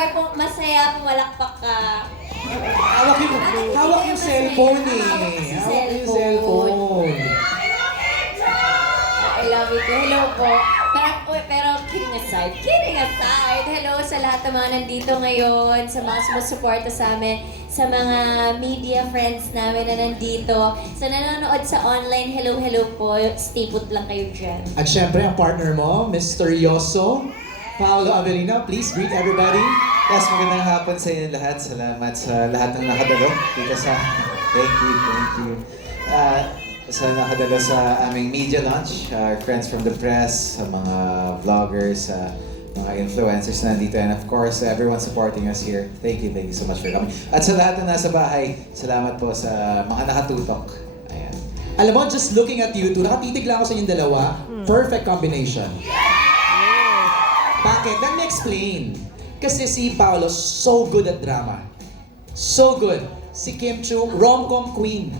sure kung masaya kung walakpak ka. Hawak yung cellphone eh. Hawak yung cellphone. I love it. Hello po. Pero kidding aside, hello sa lahat ng mga nandito ngayon, sa mga sumusuporta sa amin, sa mga media friends namin na nandito, sa nanonood sa online, hello po, stay put lang kayo dyan. At syempre, ang partner mo, Mr. Yoso, Paolo Avelino, please greet everybody. Yes, magandang hapon sa inyo lahat. Salamat sa lahat ng nakadalo dito sa... Thank you. Sa nakadalo sa aming media launch, our friends from the press, sa mga vloggers, sa mga influencers na nandito, and of course, everyone supporting us here. Thank you so much for coming. At sa lahat na nasa bahay, salamat po sa mga nakatutok. Ayan. Alam mo, just looking at you two, nakatitig lang ako sa inyong dalawa, perfect combination. Bakit? Let me explain. Kasi si Paolo, so good at drama. So good. Si Kim Chiu, rom-com queen.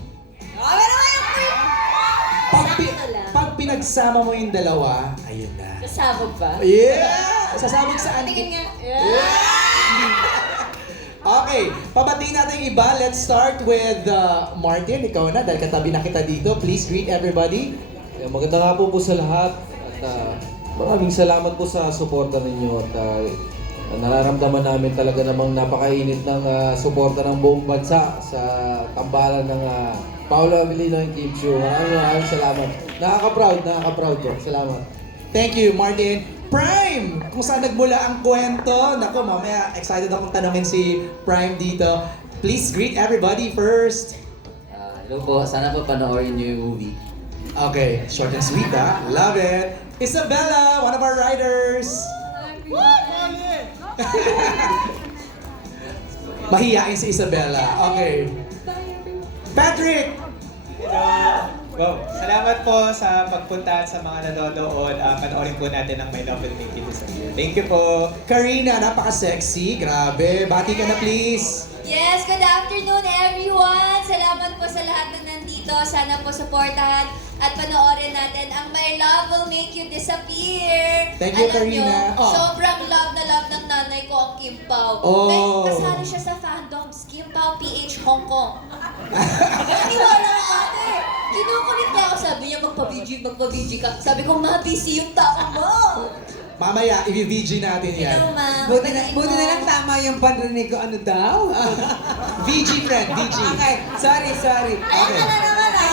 Pag pinagsama mo yung dalawa, ayun na. Sasabog ba? Yeah! Sasabog saan? Tingin nga. Okay, pabatiin natin yung iba. Let's start with Martin. Ikaw na, dahil katabi na kita dito. Please greet everybody. Magandang hapon po sa lahat at maraming salamat po sa suporta ninyo at nararamdaman namin talaga namang napakainit ng suporta ng buong bansa sa tambalan ng Paolo Avelino and Kim Chiu. Maraming salamat. Nakaka-proud po. Salamat. Thank you, Martin. Prime! Kung saan nagmula ang kwento. Naku, mamaya excited akong tanongin si Prime dito. Please greet everybody first. Hello po, sana po panoorin niyo yung movie. Okay, short and sweet ha. Love it. Isabella, one of our writers. Mahihain si Isabella. Okay. Patrick! Salamat po sa pagpunta at sa mga nanonood. Panoorin po natin ang My Love Will Make You Disappear. Thank you po. Karina, napaka-sexy. Grabe. Bati ka na please. Yes, good afternoon everyone! Salamat po sa lahat na nandito. Sana po supportahan at panoorin natin ang My Love Will Make You Disappear. Thank you, Alam Karina. Nyo, Oh. sobrang love na love ng nanay ko ang Kim Pao. Oh. May kasali siya sa fandoms, Kim Pao PH Hong Kong. Naniwala ng ate. Kinukulit niya ako, sabi niya magpa-VG ka. Sabi ko, ma, busy yung tao mo. Mamaya, i-VG natin yan. Hello, ma. Buti na lang tama yung panrinig ko. Ano daw? VG friend, VG. Okay, sorry. Ayan ka na naman, ah.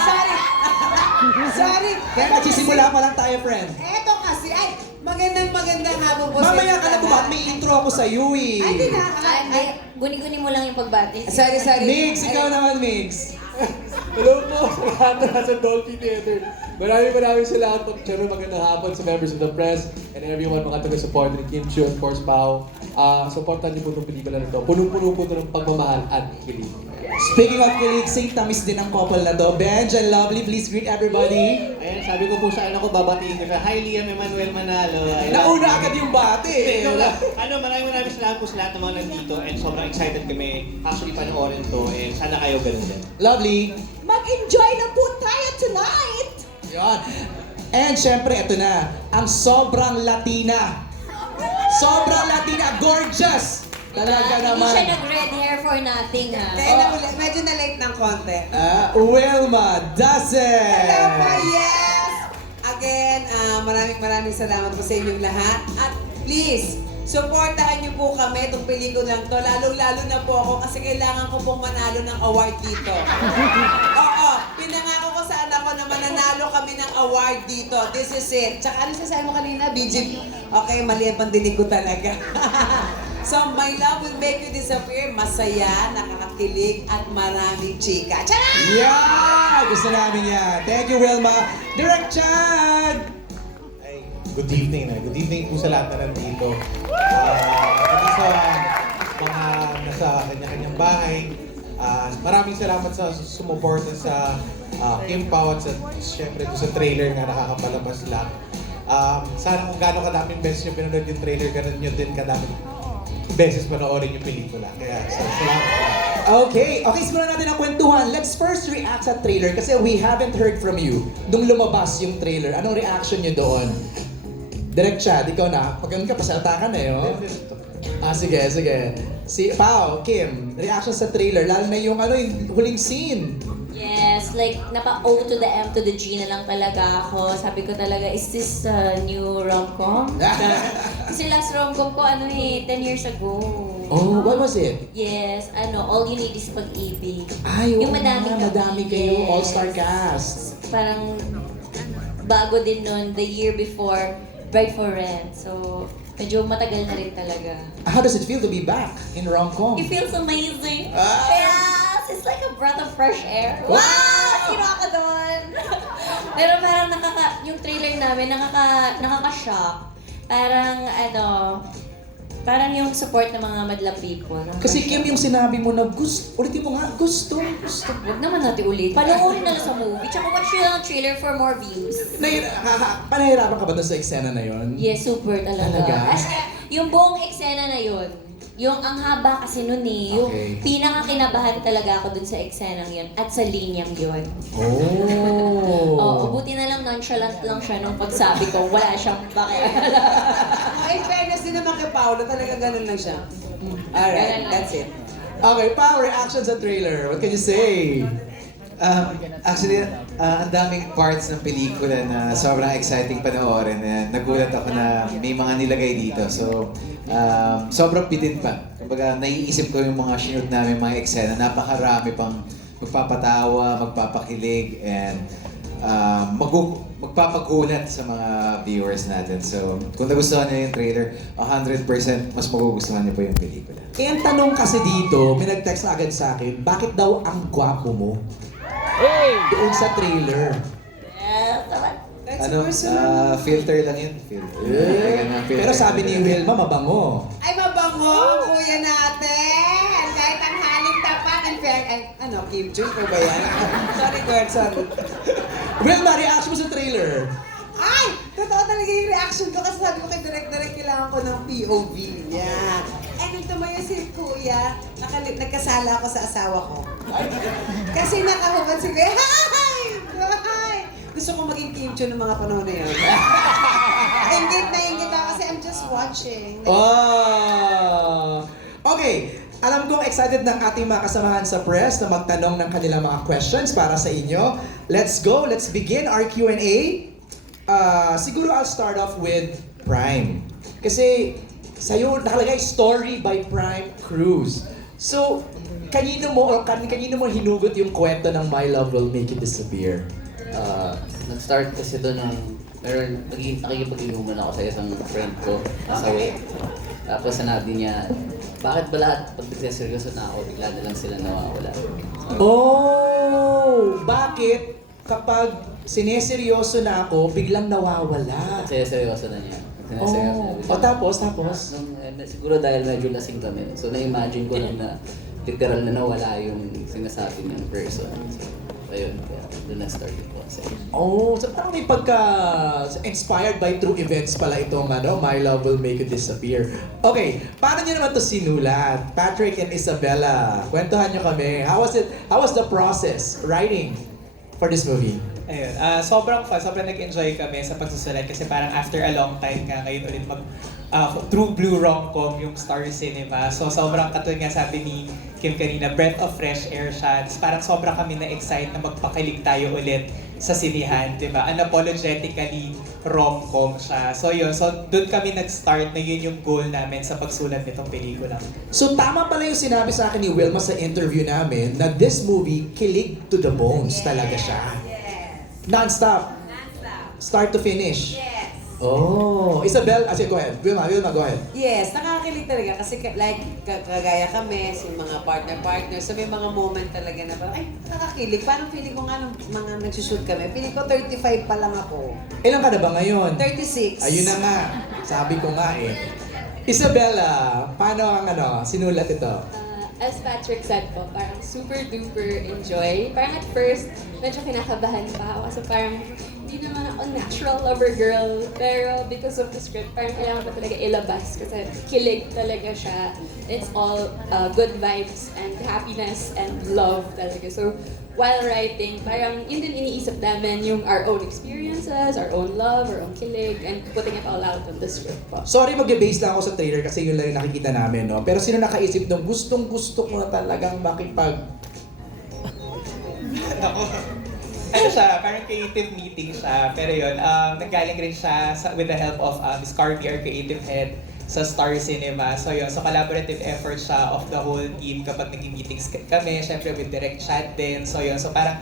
Sorry. Kaya nagsisimula pa lang tayo, friend. Eto kasi, magandang hapon po Mamaya sa ka na bumat, may intro ako sa iyo eh. Ay, di na. Ay, guni-guni mo lang yung pagbati. Sorry. Migs, ikaw naman, Migs. Hello po sa lahat na nasa Dolphy Theater. Maraming salamat po. Siyempre magandang hapon sa members of the press and everyone mga taga-support ni Kim Chiu, of course, Pao. Supportan niyo po itong pelikula na ito. Punong-puno po ito ng pagmamahal at kilig. Speaking of kilig, sing tamis din ang couple na to. Benj and Lovely, please greet everybody. Ayan, sabi ko po sa anak ko, babatiin ko siya. Hi, Liam Emmanuel Manalo. Nauna agad yung bati. Maraming salamat po sa lahat ng mga nandito and sobrang excited kami actually panoorin to and sana kayo ganun din. Lovely. Mag-enjoy na po tayo tonight! Yan. And syempre, ito na. Ang sobrang Latina. Sobrang Latina. Gorgeous. Talaga Hindi naman. siya nag-red hair for nothing, ha? Medyo na-late ng konti. Wilma Dassen. Hello po, yes! Again, maraming salamat po sa inyong lahat. At please, supportahan niyo po kami itong pelikulang to. Lalo na po ako kasi kailangan ko pong manalo ng award dito. Oo, pinangako ko sa anak ko na mananalo kami ng award dito. This is it. Tsaka ano sasabi mo kanina? BG. Okay, mali ang pandinig ko talaga. So, My Love Will Make You Disappear. Masaya, nakakakilig, at maraming chika. Tara! Yeah! Gusto namin yan. Thank you, Wilma. Direct Chad! Ay, good evening na. Good evening po sa lahat na nandito. Pati sa mga nasa kanya-kanyang bahay. Maraming salamat sa sumuporta sa Kim Pao at syempre sa trailer na nakakapalabas lang. Sana kung gaano kadaming beses nyo pinanood yung trailer, ganun nyo din kadaming beses panoorin yung pelikula. Kaya salamat. Okay, simulan natin ang kwentuhan. Let's first react sa trailer kasi we haven't heard from you. Nung lumabas yung trailer, anong reaction nyo doon? Direct Chad, ikaw na. Pag ganun ka, pasalta ka na yun. Sige. Si Pao, Kim, reaction sa trailer, lalo na yung yung huling scene. Yes, like napa-O to the M to the G na lang talaga ako. Sabi ko talaga, is this a new rom-com? Kasi last rom-com ko, 10 years ago. Oh, what was it? Yes, All You Need Is Pag-ibig. Ay, Yung madami kami. madami kayo, Yes. all-star cast. Parang bago din nun, the year before, Bride for Rent. So, medyo matagal na rin talaga. How does it feel to be back in rom-com? It feels amazing. Ah! Yes! It's like a breath of fresh air. Wow! Sino ako doon? Pero parang yung trailer namin, nakaka-shock. Parang yung support ng mga madlang people. Kasi Kim, yung sinabi mo na ulitin mo nga, gusto. Huwag naman natin ulit. Panoorin na lang sa movie. Tsaka watch nyo lang ang trailer for more views. Panahirapan ka ba doon sa eksena na yon? Yes, super talaga. Talaga? Yung buong eksena na yun, yung ang haba kasi nun yung Okay. pinaka-kinabahan talaga ako dun sa eksenang yun at sa linyang yun. Oh. Oo, buti na lang nonchalant lang siya nung pagsabi ko, wala siyang pakialam. Ay, fairness din naman kay Paolo, talaga ganun lang siya. Alright, that's it. Okay, Pao, reaction sa trailer. What can you say? Actually, ang daming parts ng pelikula na sobrang exciting panoorin. Nagulat ako na may mga nilagay dito. So, sobrang bitin pa. Kumbaga, naiisip ko yung mga shoot namin, mga eksena. Napakarami pang magpapatawa, magpapakilig, and magpapagulat sa mga viewers natin. So, kung nagustuhan niyo yung trailer, 100% mas magugustuhan niyo po yung pelikula. Eh, ang tanong kasi dito, may nag-text agad sa akin, bakit daw ang gwapo mo? Doon sa trailer. Yes, naman. That's personal. Filter lang yun. Filter. Lagyan ng filter. Pero sabi ni Wilma, mabango. Ay, mabango ang kuya natin! Kahit ang haling tapat, in fact, Kim Jong ko ba yan? Sorry, girl, sorry. Wilma, reaction mo sa trailer. Ay! Totoo talaga yung reaction ko kasi sabi ko kay Direk, kailangan ko ng POV. Yeah. Ay, nung tumayo si Kuya, nagkasala ako sa asawa ko. Kasi nakahubad si Kuya, hi! Hi! Gusto ko maging Kim Chiu ng mga panahon na yun. Ingit ako kasi I'm just watching. Oh! Okay, alam kong excited ng ating mga kasamahan sa press na magtanong ng kanilang mga questions para sa inyo. Let's go, let's begin our Q&A. Siguro I'll start off with Prime. Kasi sa'yo nakalagay story by Prime Cruz. So, kanino mo hinugot yung kwento ng My Love Will Make You Disappear? Nag-start kasi doon nakikipag-inuman ako sa isang friend ko sa way. Tapos sinabi niya, bakit ba lahat pag nagsiseryoso na ako, bigla na lang sila nawawala? Oh! Bakit kapag sineseryoso na ako, biglang nawawala? Seryoso na niya. Oh, tapos? Siguro dahil medyo lasing kami. So na-imagine ko lang na literal na nawala yung sinasabi niyang person. So, ayun, kaya doon na-start yung concept. Oh, so parang may inspired by true events pala itong My Love Will Make You Disappear. Okay, paano niyo naman to sinulat? Patrick and Isabella, kwentuhan niyo kami. How was the process writing for this movie? Ayun, sobrang fun, sobrang nag-enjoy kami sa pagsusulat kasi parang after a long time nga ngayon ulit true blue rom-com yung Star Cinema. So sobrang katulad nga sabi ni Kim kanina, breath of fresh air siya. Tapos parang sobrang kami na-excite na magpakilig tayo ulit sa sinihan, di ba? Unapologetically rom-com siya. So yun, so doon kami nag-start na yun yung goal namin sa pagsulat nitong pelikula. So tama pala yung sinabi sa akin ni Wilma sa interview namin na this movie, kilig to the bones talaga siya. Non-stop. Start to finish. Yes. Oh, Isabel, go ahead. Wilma, go ahead. Yes, nakakakilig talaga kasi like kagaya kami, si mga partner, so may mga moment talaga na parang, ay, nakakilig. Parang feeling ko nga nung mga nagsushoot kami, feeling ko 35 pa lang ako. Ilan ka na ba ngayon? 36. Ayun na nga. Sabi ko nga eh. Isabella, paano ang sinulat ito? As Patrick said po, parang super duper enjoy. Parang at first, medyo kinakabahan pa ako kasi parang hindi naman ako natural lover girl. Pero because of the script, parang kailangan ko talaga ilabas kasi kilig talaga siya. It's all good vibes and happiness and love talaga. So, while writing, parang yun din iniisip namin yung our own experiences, our own love, our own kilig, and putting it all out on the script po. Sorry, mag-base lang ako sa trailer kasi yun lang yung nakikita namin, no? Pero sino nakaisip nung gustong-gusto ko na talagang makipag... Ako. Ano siya, parang creative meeting siya. Pero yun, nanggaling rin siya with the help of Miss Carby, our creative head sa Star Cinema. So yun, so collaborative effort siya of the whole team kapag naging meetings kami. Siyempre with Direct Chat din. So yun, so parang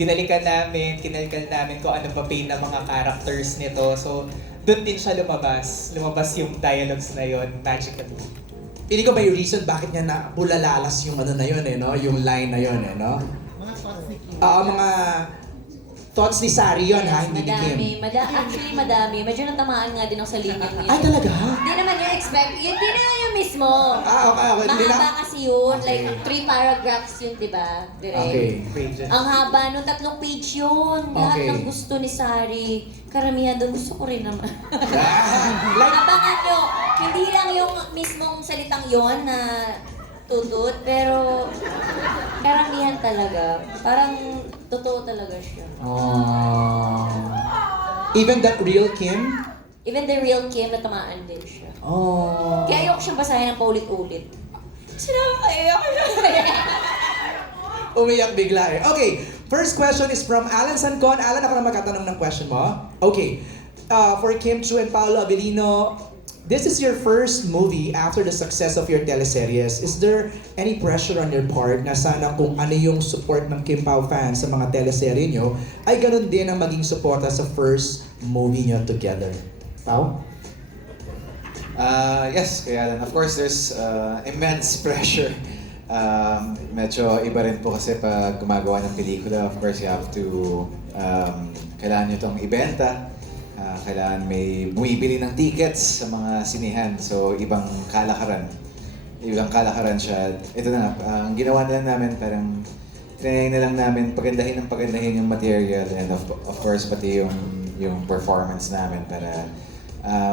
binalikan namin, kinalkal namin kung ano ba pain ng mga characters nito. So doon din siya lumabas. Lumabas yung dialogues na yun, magically. Hindi ko ba yung reason bakit niya na bulalalas yung ano na yun, eh, no? Yung line na yun, eh, no? Mga thoughts ni Sari yun, ha? Hindi ni Kim. Actually, madami. Medyo natamaan nga din ako sa linya niya. Ay, talaga? Hindi naman yung expect. Yun, hindi naman yung mismo. Okay. Hindi na. Mahaba kasi yun. Okay. Like, 3 paragraphs yun, di ba? Direct. Okay. Ang haba nung 3 page yun. Lahat Okay. ng gusto ni Sari. Karamihan doon gusto ko rin naman. Like, Abangan nyo, hindi lang yung mismong salitang yon na tutut, pero karamihan talaga. Parang totoo talaga siya. even that real Kim? Even the real Kim, natamaan din siya. Oh. Kaya ayoko siyang basahin ng paulit-ulit. Sila ayoko siya. Umiyak bigla eh. Okay, first question is from Alan Sancon. Alan, ako na magkatanong ng question mo. Okay, for Kim Chu and Paolo Abilino, this is your first movie after the success of your teleseries. Is there any pressure on your part na sana kung ano yung support ng Kim Pao fans sa mga teleserye nyo, ay ganun din ang maging suporta sa first movie nyo together? Pao? Yes, kaya lang. Of course, there's immense pressure. Medyo iba rin po kasi pag gumagawa ng pelikula, of course, you have to, kailangan nyo itong ibenta. Kailangan may bumibili ng tickets sa mga sinihan. So, ibang kalakaran. Ibang kalakaran siya. Ito na nga, ang ginawa na lang namin, parang tinayang na lang namin pagandahin yung material and of course, pati yung performance namin para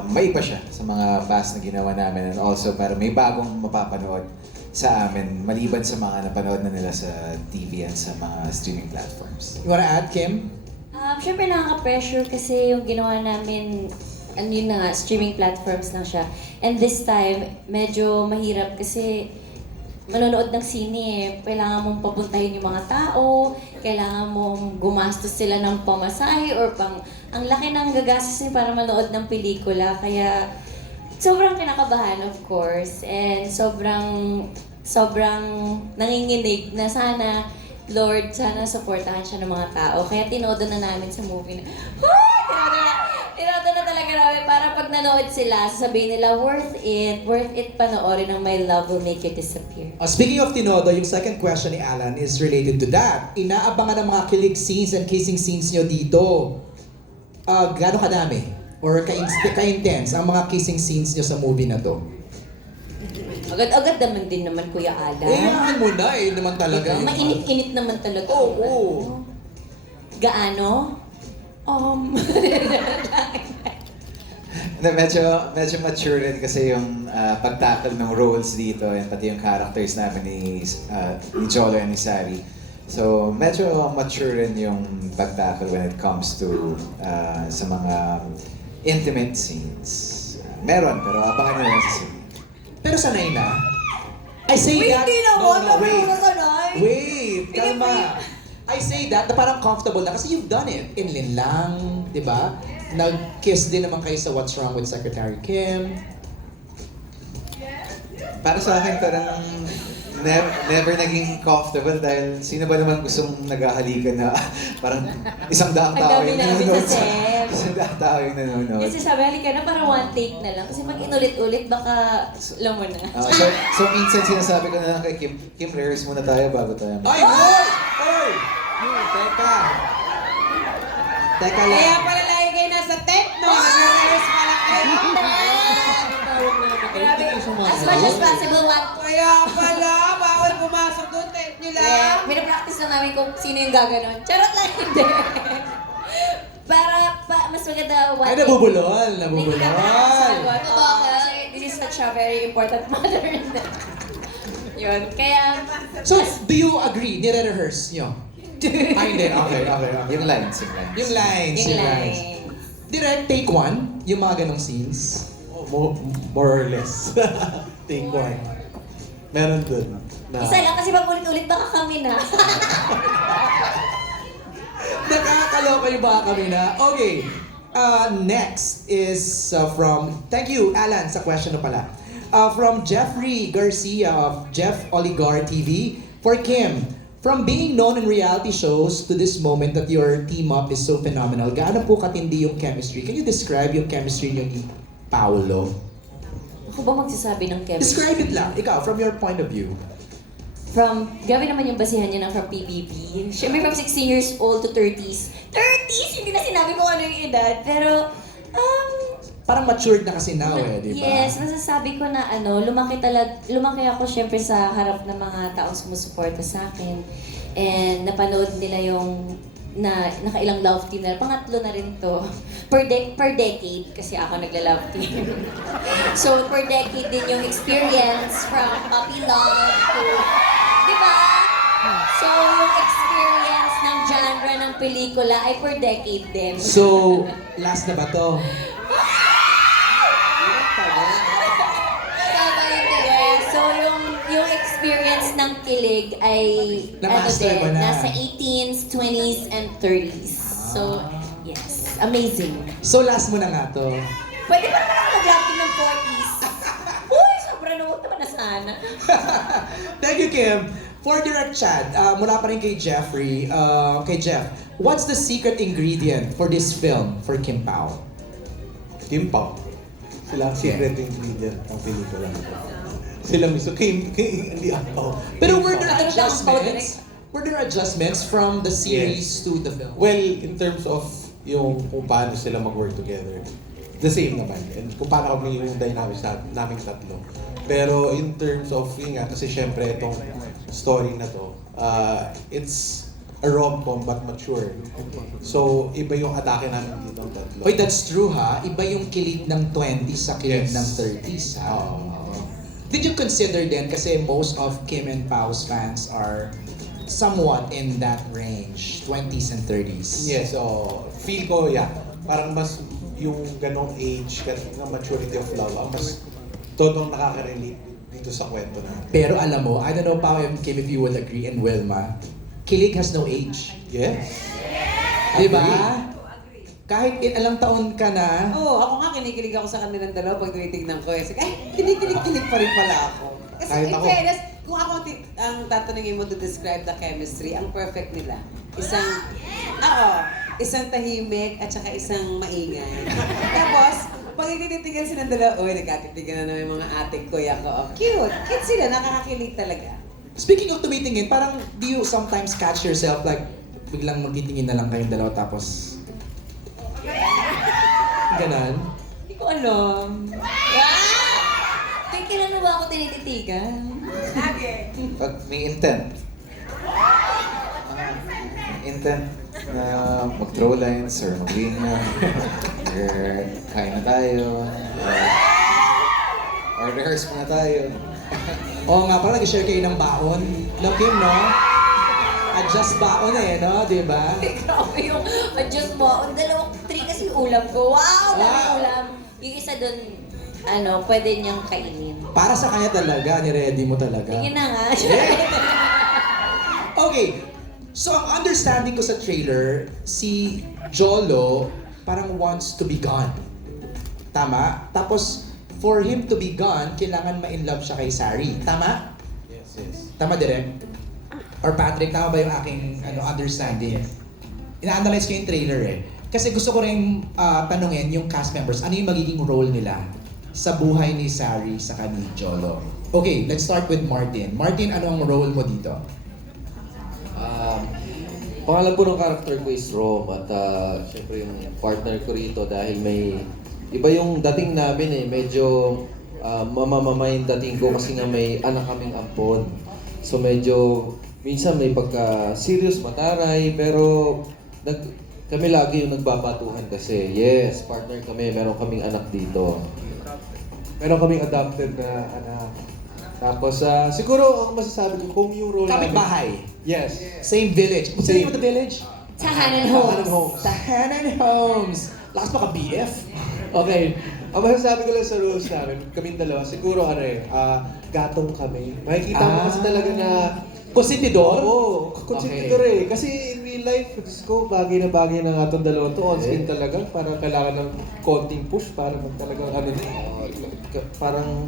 maiba siya sa mga past na ginawa namin and also para may bagong mapapanood sa amin maliban sa mga napanood na nila sa TV and sa mga streaming platforms. You wanna add, Kim? Siyempre nakaka-pressure kasi yung ginawa namin, ano yun na nga, streaming platforms lang siya. And this time, medyo mahirap kasi manonood ng sine eh. Kailangan mong papuntahin yung mga tao, kailangan mong gumastos sila ng pamasahe or ang laki ng gagastos niya para manood ng pelikula. Kaya sobrang kinakabahan, of course. And sobrang nanginginig na sana Lord, sana supportahan siya ng mga tao. Kaya tinodo na namin sa movie na, tinodo na talaga namin para pag nanood sila, sasabihin nila, worth it panoorin ng My Love Will Make You Disappear. Speaking of Tinodo, yung second question ni Alan is related to that. Inaabangan ng mga kilig scenes and kissing scenes nyo dito. Gaano kadami? Or ka-intense ang mga kissing scenes nyo sa movie na to? Agad-agad naman din naman, Kuya Alan. Ano mo na naman talaga. Mainit-init naman talaga. Oo. Gaano? Medyo mature rin kasi yung pagtackle ng roles dito and pati yung characters namin ni Jolo and ni Sari. So medyo mature rin yung pagtackle when it comes to sa mga intimate scenes. Meron, pero abangan nyo lang sa scene. Pero sanay na. I say that. Wait, kalma. I say that na parang comfortable na kasi you've done it. In Linlang, di ba? Nag-kiss din naman kayo sa What's Wrong with Secretary Kim. Para sa akin, parang never naging comfortable dahil sino ba naman gustong naghahalikan na parang 100 tao yung nanonood. 100 tao yung nanonood. Kasi sabi, halika na para one take na lang. Kasi pag inulit-ulit, baka alam mo na. So minsan sinasabi ko na lang kay Kim, rehearse muna tayo bago tayo. Ay! Hoy! Teka lang. Kaya pala lagi kayo nasa techno. Nag-rehearse pala kayo. As much as possible, Kaya pala, bawal pumasok doon. Tent nyo lang. Pinapractice na namin kung sino yung gaganon. Charot lang, hindi. Para mas maganda one Ay, take. nabubulol. Hindi ka practice ng one. This is such a very important matter. Yun, kaya... So, do you agree? Nire-rehearse nyo? Ay, hindi. Okay. Yung lines, yung lines. Yung lines. Yung lines. Direct take one, yung mga ganong scenes. More or less. Take one. Meron dun. Na, Isa lang kasi pag ulit-ulit baka kami na. Nakakaloka yung baka kami na. Okay. Next is from, thank you Alan sa question na pala. From Jeffrey Garcia of Jeff Oligar TV. For Kim, from being known in reality shows to this moment that your team up is so phenomenal, gaano po katindi yung chemistry? Can you describe yung chemistry niyo ni Paolo? Ako ba magsasabi ng chemistry? Describe it lang, ikaw, from your point of view. Grabe naman yung basihan niya ng from PBB. Siyempre from 16 years old to 30s. 30s! Hindi na sinabi ko ano yung edad. Pero, Parang matured na kasi now di ba? yes, masasabi ko na lumaki ako syempre sa harap ng mga taong sumusuporta sa akin. And napanood nila yung nakailang love team na. Pangatlo na rin to. Per decade kasi ako nagla-love team. So, per decade din yung experience from puppy love to, di ba? So, yung experience ng genre ng pelikula ay per decade din. So, last na ba to? So, yung experience ng kilig ay Na-master mo na. nasa 18s, 20s, and 30s. So, yes. Amazing. So, last mo na nga to. Pwede pa naman ako mag-rapping ng 40s. Uy, sobrang nawag naman na sana. Thank you, Kim. For Direct Chad, mula pa rin kay Jeffrey, kay Jeff, what's the secret ingredient for this film for Kim Pao? Kim Pao. Sila ang secret ingredient ng pelikula. Sila mismo. Hindi ako. Pero were there Ano daw ang Pao direct? adjustments? Were there adjustments from the series to the film? Well, in terms of yung kung paano sila mag-work together, the same naman. And kung paano kami yung dynamics naming tatlo. Pero in terms of, yun nga, kasi syempre itong story na to, it's a rom-com but mature. So, iba yung atake namin dito ng tatlo. Wait, that's true ha? Iba yung kilig ng 20s sa kilig Yes. ng 30s ha? Oo. Did you consider then, kasi most of Kim and Pao's fans are somewhat in that range, 20s and 30s. Yes, so feel ko, yeah. Parang mas yung ganong age, ganong maturity of love, ang mas totong nakaka-relate dito sa kwento na. Pero alam mo, I don't know Pao and Kim if you will agree, and Wilma, kilig has no age. Yes. Di ba? Kahit ilang taon ka na, Oo, ako nga kinikilig ako sa kanilang dalawa pag tinitignan ko. Eh, kinikilig pa rin pala ako. Kasi Kahit in ako. fairness, kung ako ang tatanungin mo to describe the chemistry, ang perfect nila. Isang tahimik at saka isang maingay. Tapos, pag itititigan silang dalawa, nagkatitigan na naman yung mga ating kuya ko. Oh, cute! Cute sila, nakakakilig talaga. speaking of tumitingin, parang do you sometimes catch yourself like biglang magtitingin na lang kayong dalawa tapos ganon? Hindi ko alam. Kailan mo ba ako tinititigan? Pag may intent. Intent na mag-throw lines or mag-linya. Or kain na tayo. Or rehearse muna tayo. Oo nga pala, nag-share kayo ng baon. No, Kim, no? Adjust baon no? Di ba? Grabe yung adjust mo. Ang 3 kasi yung ulam ko. Wow! Daming ulam. Yung isa dun, pwede niyang kainin. Para sa kanya talaga, ni-ready mo talaga. Tingin na nga. Okay, so ang understanding ko sa trailer, si Jolo parang wants to be gone. Tama? Tapos, for him to be gone, kailangan ma-inlove siya kay Sari. Tama? Yes, yes. Tama, Direk? Or Patrick, tama ba yung aking understanding? Ina-analyze ko yung trailer Kasi gusto ko rin tanungin yung cast members, ano yung magiging role nila sa buhay ni Sari sa ni Jolo? Okay, let's start with Martin. Martin, ano ang role mo dito? Pangalan po ng character ko is Rom at syempre yung partner ko rito dahil may iba yung dating namin medyo mamamama yung dating ko kasi nga may anak kaming ampon. So medyo minsan may pagka-serious mataray pero kami lagi yung nagbabatuhan kasi yes, partner kami, meron kaming anak dito. Meron kaming adopted na anak. Tapos siguro ang masasabi ko kung yung role namin... Kapit-bahay. Yes. Same village. What's the name of the village? Tahanan Tahanan Homes. Homes. Tahanan Homes. Lakas pa ka BF. Okay. Ang masasabi ko lang sa roles namin, kaming dalawa, siguro gatong kami. Makikita mo kasi talaga na... Konsentidor? Oo, konsentidor eh. Kasi in real life, Diyos ko, bagay na nga itong dalawa to. On-screen talaga. Parang kailangan ng konting push para talagang parang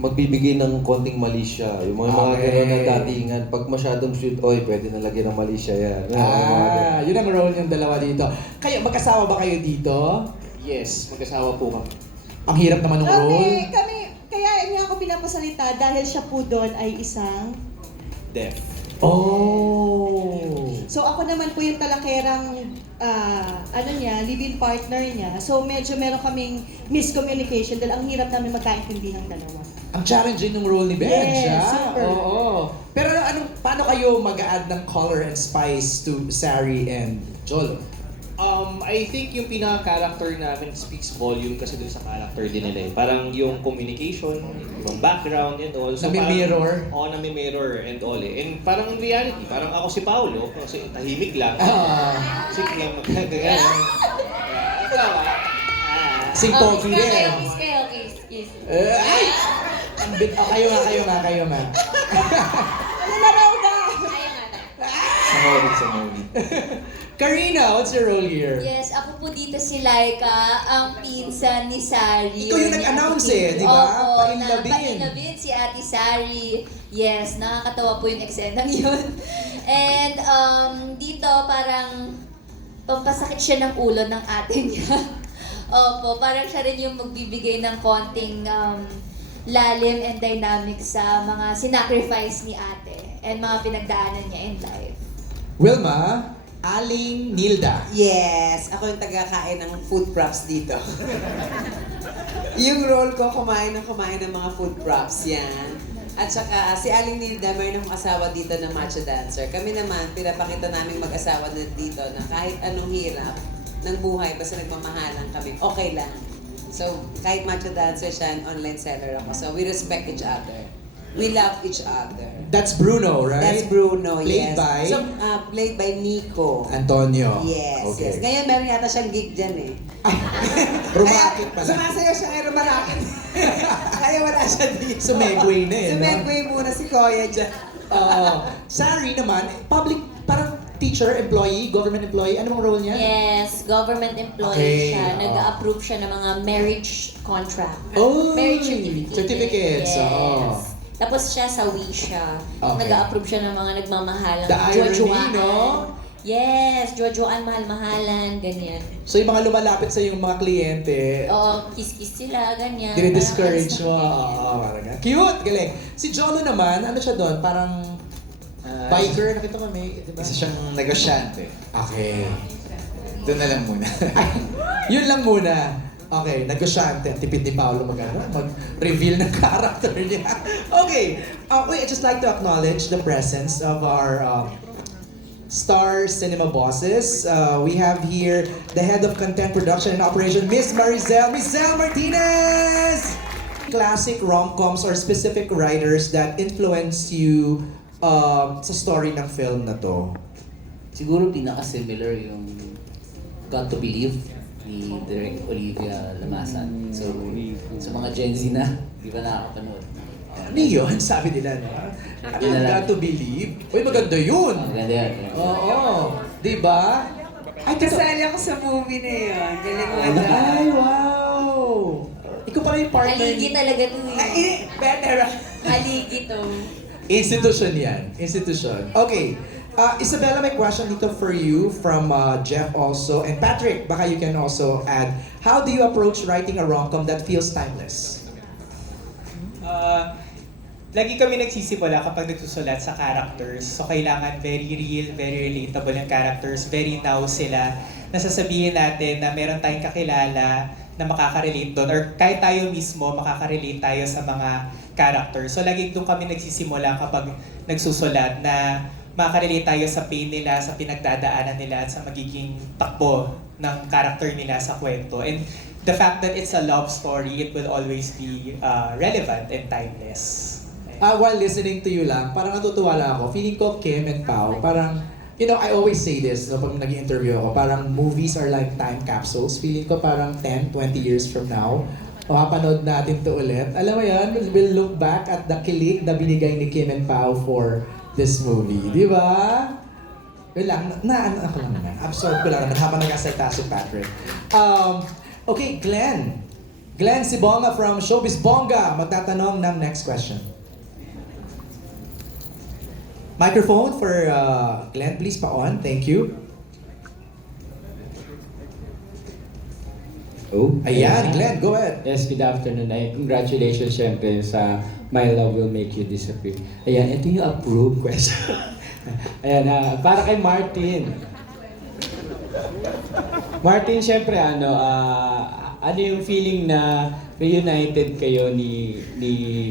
magbibigay ng konting mali siya. Yung mga Okay. gano'n na datingan. Pag masyadong shoot, pwede na lagyan ng mali siya yan. Yun ang role yung dalawa dito. Kayo, magkasawa ba kayo dito? Yes, mag-asawa po kami. Ang hirap naman ng role. Kaya niya ako pinapasalita dahil siya po doon ay isang... Deaf. Oh. So ako naman po yung talakerang live-in partner niya. So medyo meron kaming miscommunication dahil ang hirap namin magkaintindihan dalawa. Ang challenging ng role ni Benj, Yes, ah. super. Oo. Pero paano kayo mag-add ng color and spice to Sari and Jolo? I think yung pinaka-character namin speaks volume kasi dun sa character din nila eh. Parang yung communication, yung background and all. Nami-mirror? Oo, nami-mirror and all eh. And parang in reality, parang ako si Paolo, kasi tahimik lang. Sige lang magkagayan. Sing Oh, Pogi kiss din. kayo, kiss kayo, kiss. Ay! Kayo nga. Ano na raw ka? Ayaw nga. Sa movie. Karina, what's your role here? Yes, ako po dito si Laika, ang pinsan ni Sari. Ikaw yung Ni nag-announce Ate eh, Kim. di ba? Oo, Painlabin. painlabin si Ate Sari. Yes, nakakatawa po yung eksenang yun. And dito parang pampasakit siya ng ulo ng ate niya. Opo, parang siya rin yung magbibigay ng konting lalim and dynamic sa mga sinacrifice ni ate and mga pinagdaanan niya in life. Wilma, Aling Nilda. Yes, ako yung taga-kain ng food props dito. Yung role ko, kumain ng mga food props, yan. At saka, si Aling Nilda, mayroon akong asawa dito na macho dancer. Kami naman, pinapakita namin mag-asawa na dito na kahit anong hirap ng buhay, basta nagmamahalan kami, okay lang. So, kahit macho dancer siya, and online seller ako. So, we respect each other. We love each other. That's Bruno, right? That's Bruno, Played yes. by? So, played by Nico. Antonio. Yes, Okay. yes. Ngayon, meron yata siyang gig dyan eh. Rumakit pala. Sumasayaw siya ngayon rumakit. Kaya wala siya dito. Sumegway na eh, no? Sumegway muna si Koya dyan. Oo. Sari naman, public, parang teacher, employee, government employee. Ano bang role niya? Yes, government employee Okay, siya. oo. Nag-approve siya ng mga marriage contract. Oh, Marriage certificate. certificates, Yes. oo. Tapos siya sa Wisha. Okay. Nag-approve siya ng mga nagmamahalang The irony, jojoan. no? Yes, jojoan, mahal-mahalan, ganyan. So yung mga lumalapit sa yung mga kliyente, Oo, kiss-kiss sila, ganyan. dire-discourage mo. Parang Oo, parang ganun. Cute! Galing. Si Jolo naman, ano siya doon? Parang biker, nakita ko may, di ba? Isa siyang negosyante. Okay. Doon na lang muna. Yun lang muna. Okay, negosyante. Ang tipid ni Paolo mag-reveal ng character niya. Okay. Wait, I'd just like to acknowledge the presence of our Star Cinema bosses. We have here the head of content production and operation, Miss Maricel Martinez! Classic rom-coms or specific writers that influence you sa story ng film na to. Siguro pinaka-similar yung Got to Believe ni Direk Olivia Lamasan. So, sa mga Gen Z na, di ba nakakapanood? Ano yun? Sabi nila, no? Yun na lang. Got to believe. Uy, maganda yun! Maganda yan. Oo. Di ba? Ay, Kasali ako sa movie na yun. Galing mo na. Ay, wow! Ikaw pala yung partner Haligi talaga to eh. Better. Haligi to. Institution yan. Institution. Okay. Isabella, may question dito for you from Jeff also. And Patrick, baka you can also add. How do you approach writing a rom-com that feels timeless? Lagi kami nagsisimula kapag nagsusulat sa characters. So kailangan very real, very relatable yung characters. Very now sila. Nasasabihin natin na meron tayong kakilala na makaka-relate doon. Or kahit tayo mismo, makaka-relate tayo sa mga characters. So lagi doon kami nagsisimula kapag nagsusulat na makaka-relate tayo sa pain nila, sa pinagdadaanan nila, at sa magiging takbo ng character nila sa kwento. And the fact that it's a love story, it will always be relevant and timeless. while listening to you lang, parang natutuwa lang ako. Feeling ko, Kim and Pao, parang, you know, I always say this, no, pag nag-interview ako, parang movies are like time capsules. Feeling ko parang 10, 20 years from now, mapapanood natin to ulit. Alam mo yan, we'll look back at the kilig na binigay ni Kim and Pao for this movie. Di ba? Yun lang, ano ako lang naman. Absorb ko lang naman habang nag-asalita si Patrick. Okay, Glenn. Glenn Sibonga from Showbiz Bonga magtatanong ng next question. Microphone for Glenn, please pa-on. Thank you. Oh, Ayan, Glenn, go ahead. Yes, good afternoon. Ay, congratulations syempre sa My Love Will Make You Disappear. Ayan, ito yung approved question. Ayan, para kay Martin. Martin, syempre ano yung feeling na reunited kayo ni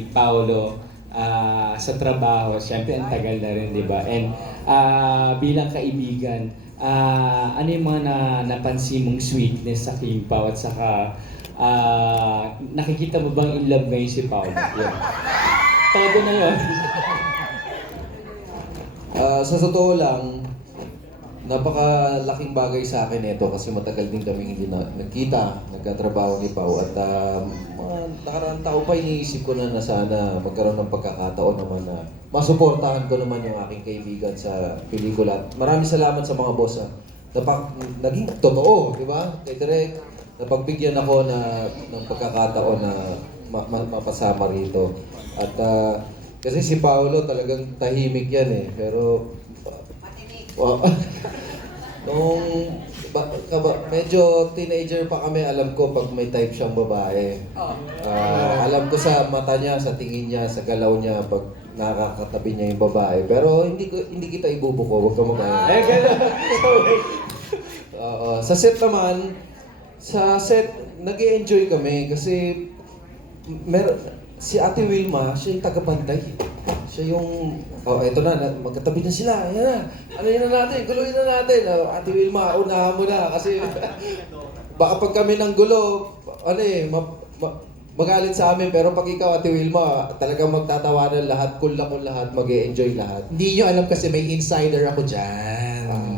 Paolo sa trabaho? Syempre, ang tagal na rin, di ba? And bilang kaibigan, ano yung mga napansin mong sweetness sa Kim Pao at saka nakikita mo bang in love ngayon si Paolo? Yun. Todo na yun. Sa totoo lang, napakalaking bagay sa akin ito kasi matagal din kami hindi nagkita, nagkatrabaho ni Pao at mga nakaraang taon pa iniisip ko na sana magkaroon ng pagkakataon naman na masuportahan ko naman yung aking kaibigan sa pelikula. At maraming salamat sa mga boss naging totoo, di ba? Kay Direk, napagbigyan ako ng pagkakataon na mapasama rito. At kasi si Paolo talagang tahimik yan eh, pero nung medyo teenager pa kami, alam ko pag may type siyang babae. Alam ko sa mata niya, sa tingin niya, sa galaw niya pag nakakatabi niya yung babae. Pero hindi kita ibubuko, huwag ka mag-alala. Sa set naman, nag-e-enjoy kami kasi si Ate Wilma, siya yung tagabantay. Siya yung, eto na, magkatabi na sila, ayan na, ano na natin, guluhin na natin. Ate Wilma, unahan mo na kasi baka pag kami ng gulo, magalit sa amin, pero pag ikaw, Ate Wilma, talagang magtatawanan lahat, cool na lahat, mag-e-enjoy lahat. Hindi nyo alam kasi may insider ako dyan.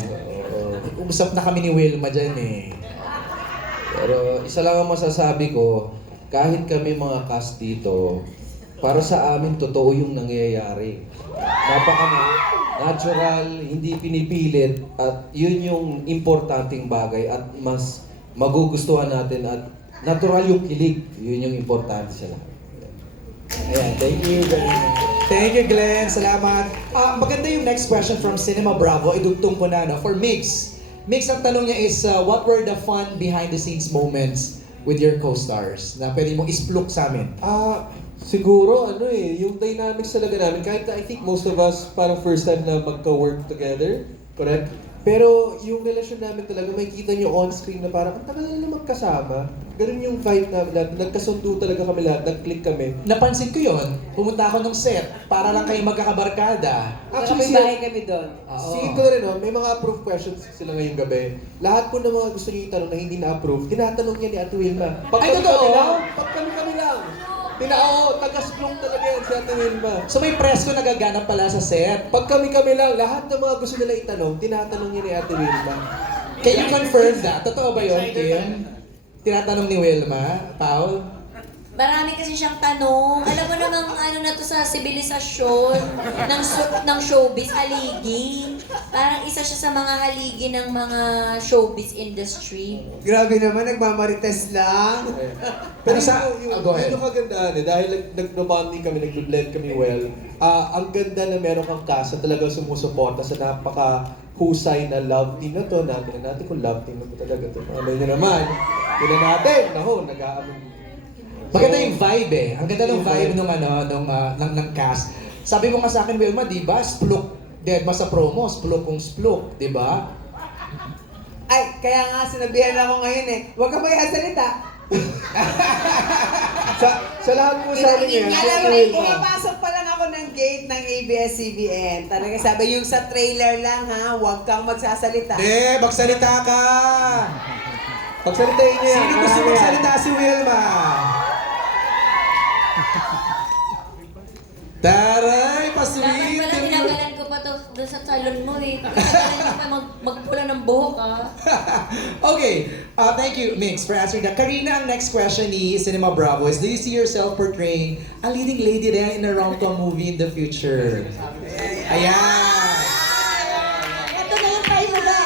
Usap na kami ni Wilma dyan eh. Pero isa lang ang masasabi ko, kahit kami mga cast dito, para sa amin totoo yung nangyayari. Napaka-natural, hindi pinipilit, at yun yung importanteng bagay at mas magugustuhan natin at natural yung kilig. Yun yung importante sa lahat. Ayan, thank you very much. Thank you, Glenn. Salamat. Maganda yung next question from Cinema Bravo. Idugtong ko na, no? For Mix. Mix, ang tanong niya is, what were the fun behind-the-scenes moments with your co-stars na pwede mong ispluk sa amin? Siguro, yung dynamics talaga namin, kahit I think most of us parang first time na magka-work together, correct? Pero yung relasyon namin talaga, makikita nyo on-screen na parang, ang tagal na magkasama. Ganun yung vibe namin lahat. Nagkasundo talaga kami lahat, nag-click kami. Napansin ko yun. Pumunta ako ng set para lang kayo magkakabarkada. Actually, may bahay kami doon. Sige ko rin, may mga approved questions sila ngayong gabi. Lahat po ng mga gusto niyo itanong na hindi na-approve, tinatanong niya ni Ate Wilma. Ay, totoo? Pag kami lang. Taga-splong talaga yan si Ate Wilma. So may presko nagaganap pala sa set. Pag kami lang, lahat ng mga gusto nila itanong, tinatanong niya ni Ate Wilma. Can you confirm that? Totoo ba yun, Kim? Tinatanong ni Wilma, Paul? Marami kasi siyang tanong. Alam mo namang ano na to sa sibilisasyon ng showbiz, haligi. Parang isa siya sa mga haligi ng mga showbiz industry. Grabe naman, nagmamarites lang. Pero go ahead. yung kagandahan dahil nag-bonding kami, nag-blend kami well, ang ganda na meron kang cast na talagang sumusuporta sa napaka-husay na love team na to. Natin kung love team na to talaga to. Alam niyo naman, tignan natin, nag-aamin. Maganda yung vibe eh. Ang ganda ng vibe ng cast. Sabi mo nga sa akin, Wilma, di ba? Spluk. Dead ba sa promo? Spluk kung spluk, di ba? Ay, kaya nga sinabihan ako ngayon eh, huwag ka magsasalita. sa lahat po sa akin yan, Alam mo, pumapasok pa lang ako ng gate ng ABS-CBN. Talaga sabi, yung sa trailer lang ha, huwag kang magsasalita. Magsalita ka! Pagsalitain niya yan. Sino gusto magsalita si Wilma? Taray, Dapat pa-sweet. pala tinagalan ko pa to doon sa salon mo eh. Tinagalan ko pa magpula ng buhok ah. Okay, thank you, Mix, for answering that. Karina, ang next question ni Cinema Bravo is, do you see yourself portraying a leading lady then in a rom-com movie in the future? Ayan! Ito na yung time mo na.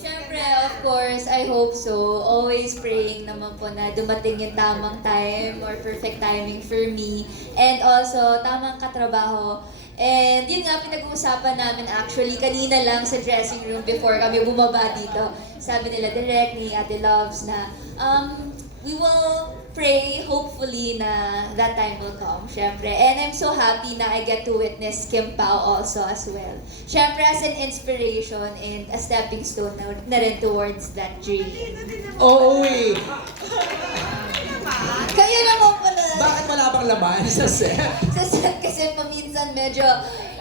Siyempre, of course, I hope so. Always praying naman po na dumating yung tamang time or perfect timing for me. And also, tamang katrabaho. And yun nga, pinag-uusapan namin actually kanina lang sa dressing room before kami bumaba dito. Sabi nila direct ni Ate Loves na we will pray hopefully na that time will come, syempre. And I'm so happy na I get to witness Kim Pao also as well. Syempre as an inspiration and a stepping stone na rin towards that dream. Oo, eh. Kayo naman pala! Bakit wala bang laman sa set? Sa set kasi paminsan medyo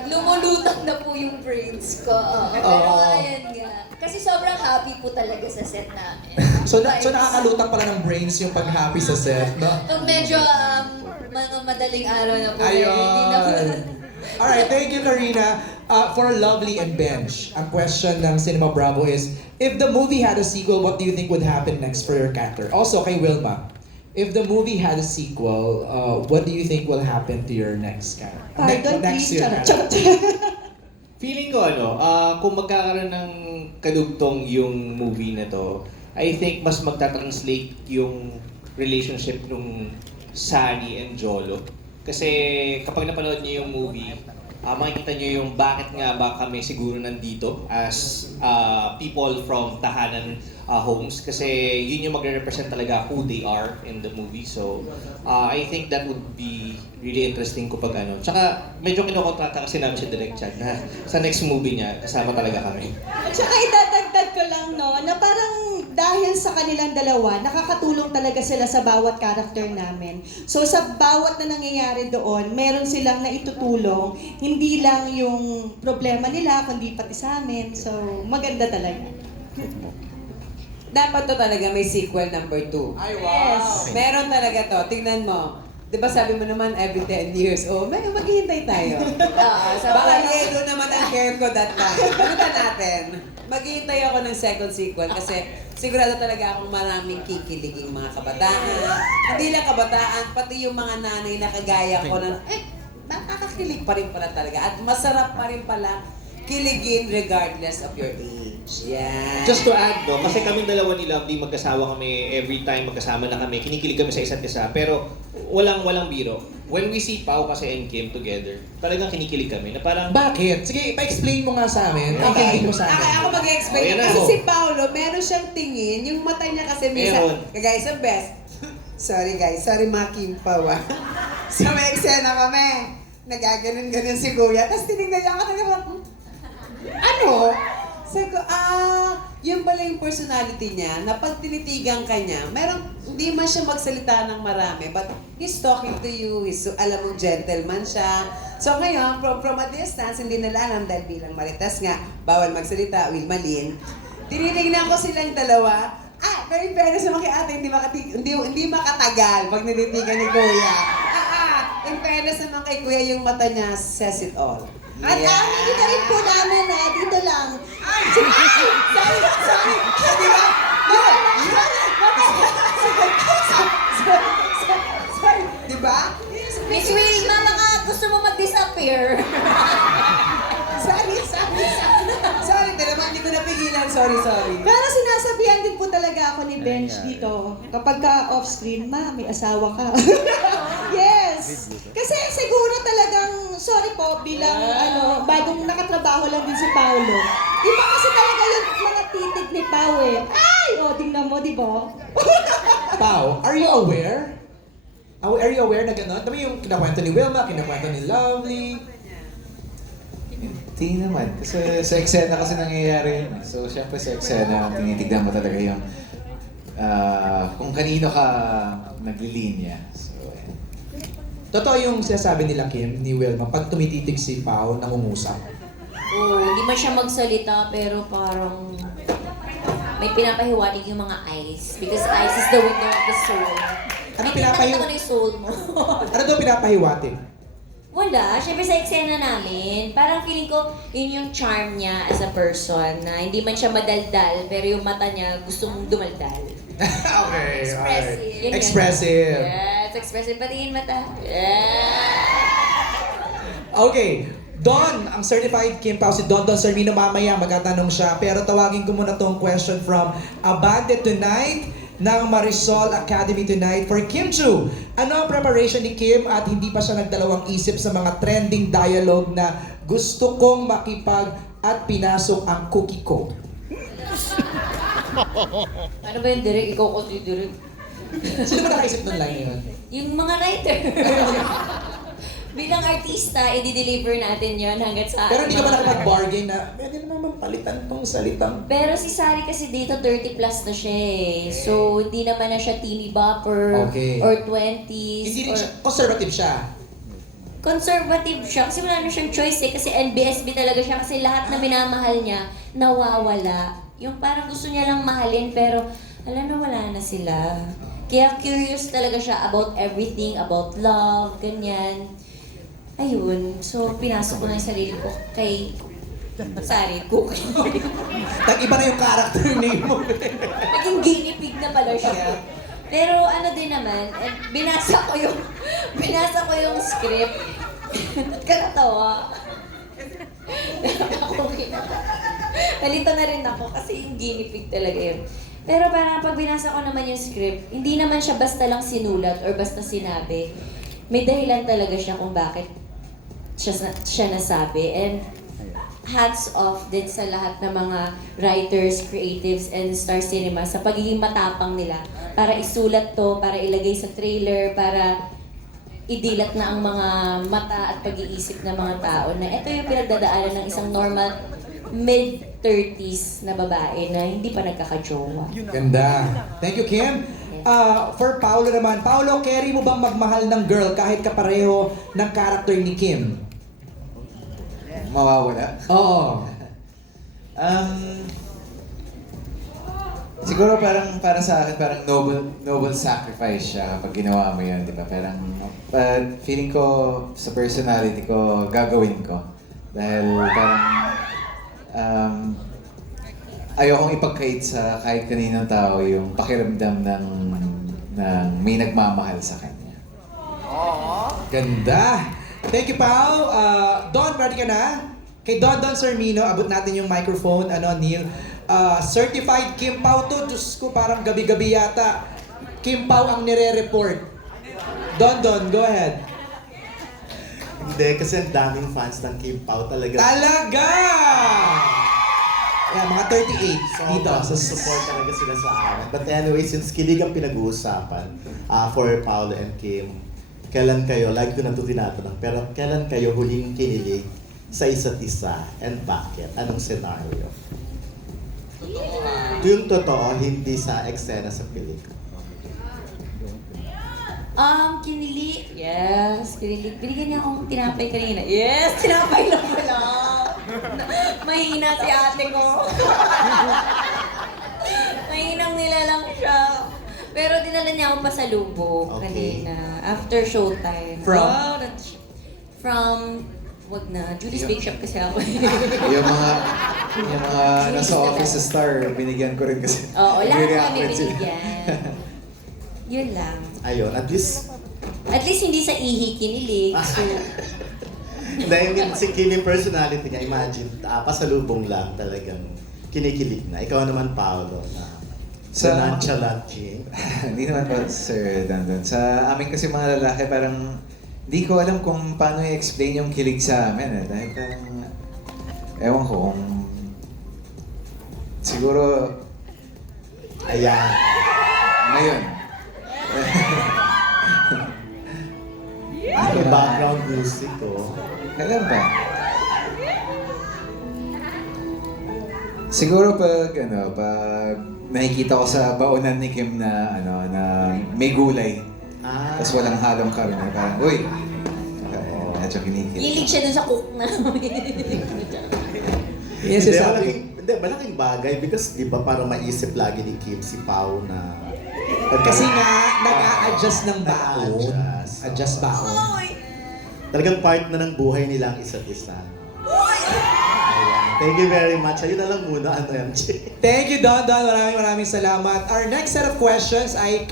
lumulutang na po yung brains ko. Pero ayan nga. Kasi sobrang happy po talaga sa set namin. So nakakalutang pala ng brains yung pag-happy sa set, no? Pag medyo mga madaling araw na po. Hindi na po. Ayun. Alright, thank you, Karina. For Lovely and Bench, ang question ng Cinema Bravo is, if the movie had a sequel, what do you think would happen next for your character? Also, kay Wilma, if the movie had a sequel, what do you think will happen to your next character? Pardon, Next please. year. Charot. Feeling ko kung magkakaroon ng kadugtong yung movie na to, I think mas magta-translate yung relationship nung Sari and Jolo. Kasi kapag napanood niyo yung movie, makikita niyo yung bakit nga ba kami siguro nandito as people from tahanan homes. Kasi yun yung magre-represent talaga who they are in the movie. So, I think that would be really interesting kapag ano. Tsaka, medyo kinokontrata kasi namin si Direk Chad na sa next movie niya, kasama talaga kami. At saka idadagdag ko lang, no, na parang dahil sa kanilang dalawa, nakakatulong talaga sila sa bawat character namin. So sa bawat na nangyayari doon, meron silang naitutulong, hindi lang yung problema nila, kundi pati sa amin. So maganda talaga. Dapat to talaga may sequel number 2. Ay, wow! Yes. Meron talaga to. Tingnan mo. Di ba sabi mo naman every 10 years, maghihintay tayo. Baka yellow naman ang hair ko that time. Pagkita natin. Maghihintay ako ng second sequel kasi sigurado talaga akong maraming kikiliging mga kabataan. Hindi lang kabataan, pati yung mga nanay na kagaya ko na, nakakakilig pa rin pala talaga. At masarap pa rin pala kiligin regardless of your age. Yeah. Just to add, no, kasi kaming dalawa ni Lovely, magkasawa kami, every time magkasama na kami, kinikilig kami sa isa't isa, pero walang biro. When we see Pao kasi and Kim together, talagang kinikilig kami na parang... Bakit? Sige, pa-explain mo nga sa amin. Okay. Mo sa amin. Ako mag-explain. Oh, yan na. Kasi si Paolo, meron siyang tingin. Yung mata niya kasi minsan, kagaya sa best. Sorry guys, sorry mga Kim Pao ah. Sa may eksena kami, nagaganon-ganon si Kuya. Tapos tinignan niya ako, ano? Sabi ko, yun pala yung personality niya, na pag tinitigan ka niya, hindi man siya magsalita ng marami, but he's talking to you, alam mo, gentleman siya. So ngayon, from a distance, hindi nila alam dahil bilang Marites nga, bawal magsalita, Wilmalin. Tinitingnan ko silang dalawa, pero in fairness naman kay ate, hindi makatagal pag nilitigan ni Kuya. In fairness naman kay Kuya, yung mata niya says it all. At dito rin po namin dito lang. Sorry! Di ba? Sorry! Di ba? Miss Wilma, baka gusto mo mag-disappear. Sorry, talaga hindi ko napigilan. Sorry. Pero sinasabihan din po talaga ako ni Bench dito. Kapag ka off-screen, may asawa ka. Yes! Kasi siguro talagang, sorry po, bilang bagong nakatrabaho lang din si Paolo. Iba kasi talaga yung mga titig ni Pao eh. Ay! Tingnan mo, di ba? Pao, are you aware? Are you aware na gano'n? Tama yung kinakwento ni Wilma, kinakwento ni Lovely. Hindi naman. Kasi sa eksena kasi nangyayari yun. So, syempre sa eksena, tinitignan mo talaga yung kung kanino ka naglilinya. So, ayan. Totoo yung sinasabi nila Kim, ni Wilma, pag tumititig si Pao, nangungusap. Hindi man siya magsalita, pero parang may pinapahiwatig yung mga eyes. Because eyes is the window of the soul. Ano nakita ko na yung soul mo. Ano daw pinapahiwatig? Wala. Siyempre sa eksena namin, parang feeling ko yun yung charm niya as a person na hindi man siya madaldal pero yung mata niya gustong dumaldal. Okay, Expressive. Yun yun. Expressive. Yes, expressive. Patingin mata. Yeah. Okay, Don, ang certified Kim Pao, si Don Sermino, mamaya magtatanong siya. Pero tawagin ko muna tong question from Abante Tonight ng Marisol Academy Tonight for Kim Chu. Ano ang preparation ni Kim at hindi pa siya nagdalawang isip sa mga trending dialogue na gusto kong makipag at pinasok ang cookie ko? Ano ba yung direct? Ikaw ko si direct. Sino ba nakaisip ng line yun? Yung mga writer. Bilang artista, i-deliver natin yon hanggat sa... Pero hindi ka ba nakapag-bargain na pwede naman palitan tong salitang? Pero si Sari kasi dito 30 plus na siya eh. So, hindi naman na siya teeny bopper Okay. or 20s. Hindi rin or... siya, conservative siya. Conservative siya kasi wala na siyang choice eh. Kasi NBSB talaga siya kasi lahat na minamahal niya, nawawala. Yung parang gusto niya lang mahalin pero alam na wala na sila. Kaya curious talaga siya about everything, about love, ganyan. Ayun, so pinasok ko na yung sarili ko kay Sari Cookie. Tag-iba na yung character name mo. Naging guinea pig na pala siya. Pero ano din naman, binasa ko yung script. Ba't ka natawa? Nalito na rin ako kasi yung guinea pig talaga yun. Pero parang pag binasa ko naman yung script, hindi naman siya basta lang sinulat or basta sinabi. May dahilan talaga siya kung bakit siya nasabi. And hats off din sa lahat ng mga writers, creatives, and Star Cinema sa pagiging matapang nila para isulat to, para ilagay sa trailer, para idilat na ang mga mata at pag-iisip ng mga tao na ito yung pinagdadaanan ng isang normal mid-30s na babae na hindi pa nagkakajowa. Ganda. Thank you, Kim. For Paolo naman, Paolo, carry mo bang magmahal ng girl kahit kapareho ng character ni Kim? Mawawala. Oo. Siguro parang para sa akin parang noble sacrifice siya kapag ginawa mo 'yan, di ba? Parang feeling ko sa personality ko gagawin ko dahil parang ayokong ipag-create sa kahit kaninong tao yung pakiramdam ng may nagmamahal sa kanya. Ganda. Thank you, Pao. Don, ready ka na? Kay Don Sermino, abot natin yung microphone. Neil? Certified Kim Pao to. Diyos ko, parang gabi-gabi yata. Kim Pao ang nire-report. Don, go ahead. Hindi, kasi ang daming fans ng Kim Pao talaga. Talaga! Yeah, mga 38 dito. So, support talaga sila sa amin. But anyway, since kilig ang pinag-uusapan for Paolo and Kim, kailan kayo, lagi ko na ito tinatanong, pero kailan kayo huling kinilig sa isa't isa and bakit? Anong scenario? Yung totoo, hindi sa eksena sa pelikula. Kinilig. Yes, kinilig. Binigyan niya akong tinapay kanina. Yes, tinapay lang pala. Mahina si ate ko. Mahinang nila lang siya. Pero dinala niya akong pasalubong kanina. After showtime. From wag na. Julie's Bake Shop kasi ako. yung mga nasa office sa Star, binigyan ko rin kasi. Oo, lahat Very kami accurate sila. binigyan. Yun lang. Ayun, at least hindi sa ihi kinilig. So, dahil si Kim yung personality niya, imagine, pasalubong lang talagang kinikilig na. Ikaw naman, Paolo, na sa nonchalant Kim. Hindi naman po, Sir Dandon. Sa amin kasi mga lalaki, parang hindi ko alam kung paano i-explain yung kilig sa amin. Dahil parang, ewan ko kung siguro, ayan. Ngayon. Ano background music ko? Kailan ba? Siguro pag nakikita ko sa baonan ni Kim na na may gulay. Tapos walang halong karne, parang uy. Medyo kinikilig. hilig siya dun sa cook namin. Yes, Malaking bagay because di ba parang maisip lagi ni Kim si Pao na Kasi nga, nag-a-adjust ng baon. Nag-a-adjust. Adjust baon. Talagang part na ng buhay nila ang isa't isa. Ayan. Thank you very much. Ayun na lang muna, ano MJ. Thank you, Don. Maraming salamat. Our next set of questions ay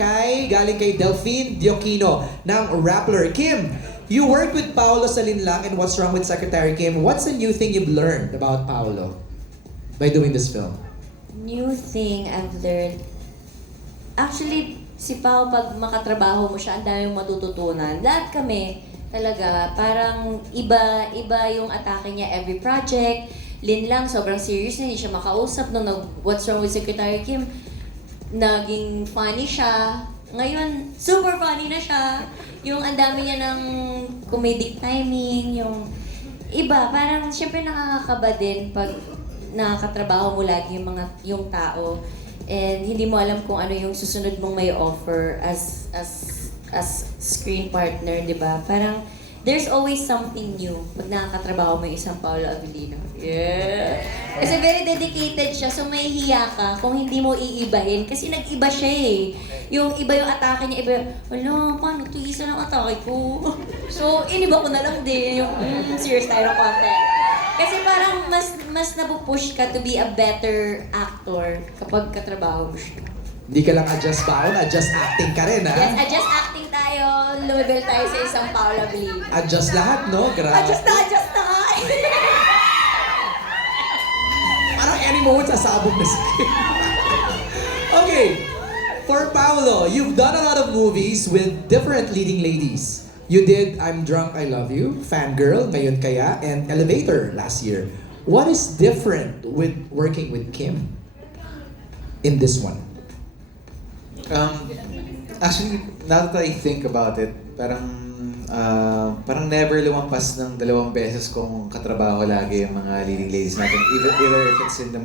galing kay Delphine Diokino ng Rappler. Kim, you worked with Paolo sa Linlang and What's Wrong with Secretary Kim. What's a new thing you've learned about Paolo by doing this film? New thing I've learned. Actually, si Pao, pag makatrabaho mo siya, ang daming matututunan. Lahat kami, talaga, parang iba yung atake niya every project. Lin lang, sobrang serious na, hindi siya makausap. Nung What's Wrong with Secretary Kim, naging funny siya. Ngayon, super funny na siya. Yung ang dami niya ng comedic timing, yung iba, parang syempre nakakakaba din pag nakakatrabaho mo lagi yung tao. And hindi mo alam kung ano yung susunod mong may offer as screen partner, di ba? Parang there's always something new pag nakakatrabaho mo yung isang Paolo Avellino. Yeah! Kasi very dedicated siya, so may hiya ka kung hindi mo iibahin. Kasi nag-iba siya eh. Yung iba yung atake niya, iba yung, wala, paano ito isa ng atake ko? So, iniba ko na lang din yung serious tayo ng content. Kasi parang mas napupush ka to be a better actor kapag katrabaho mo siya. Hindi ka lang adjust baon, adjust acting ka rin, ha? Yes, adjust acting tayo. Lumibel tayo sa isang Paolo Avellino. Adjust lahat, no? Grabe. Adjust na ka! Parang any moment sasabog na si Kim. Okay. For Paolo, you've done a lot of movies with different leading ladies. You did I'm Drunk, I Love You, Fangirl, Ngayon Kaya, and Elevator last year. What is different with working with Kim in this one? Actually, now that I think about it, parang never lumampas ng 2 beses kong katrabaho lagi yung mga leading ladies natin. Either if it's in the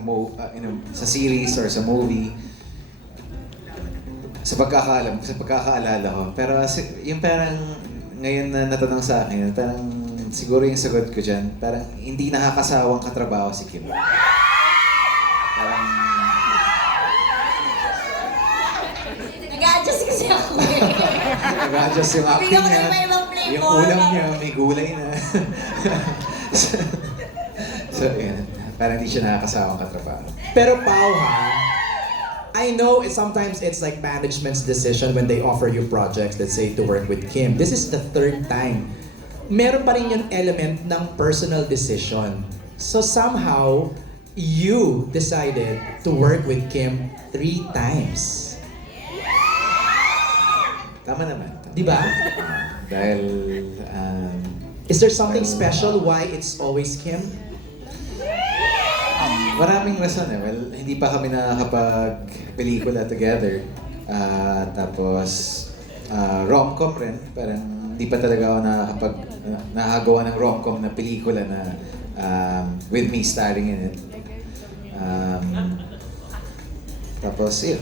sa series or sa movie. Sa pagkakaalala ko. Pero yung parang ngayon na natanong sa akin, parang siguro yung sagot ko dyan, parang hindi nakakasawang katrabaho si Kim. Parang Nag-a-adjust kasi ako. nag-adjust yung acting Bigyan ko niya. na yung ibang flavor. Yung ulam niya, may gulay na. So, yun. Parang hindi siya nakakasawang katrabaho. Pero Pao, ha? I know sometimes it's like management's decision when they offer you projects, let's say, to work with Kim. This is the 3rd time. Meron pa rin yung element ng personal decision. So somehow, you decided to work with Kim 3 times. Tama naman. Di ba? Dahil, Is there something special why it's always Kim? maraming rason eh. Well, hindi pa kami nakakapag-pelikula together. Tapos, rom-com rin. Parang hindi pa talaga ako nakagawa ng rom-com na pelikula na with me starring in it. Tapos, yun.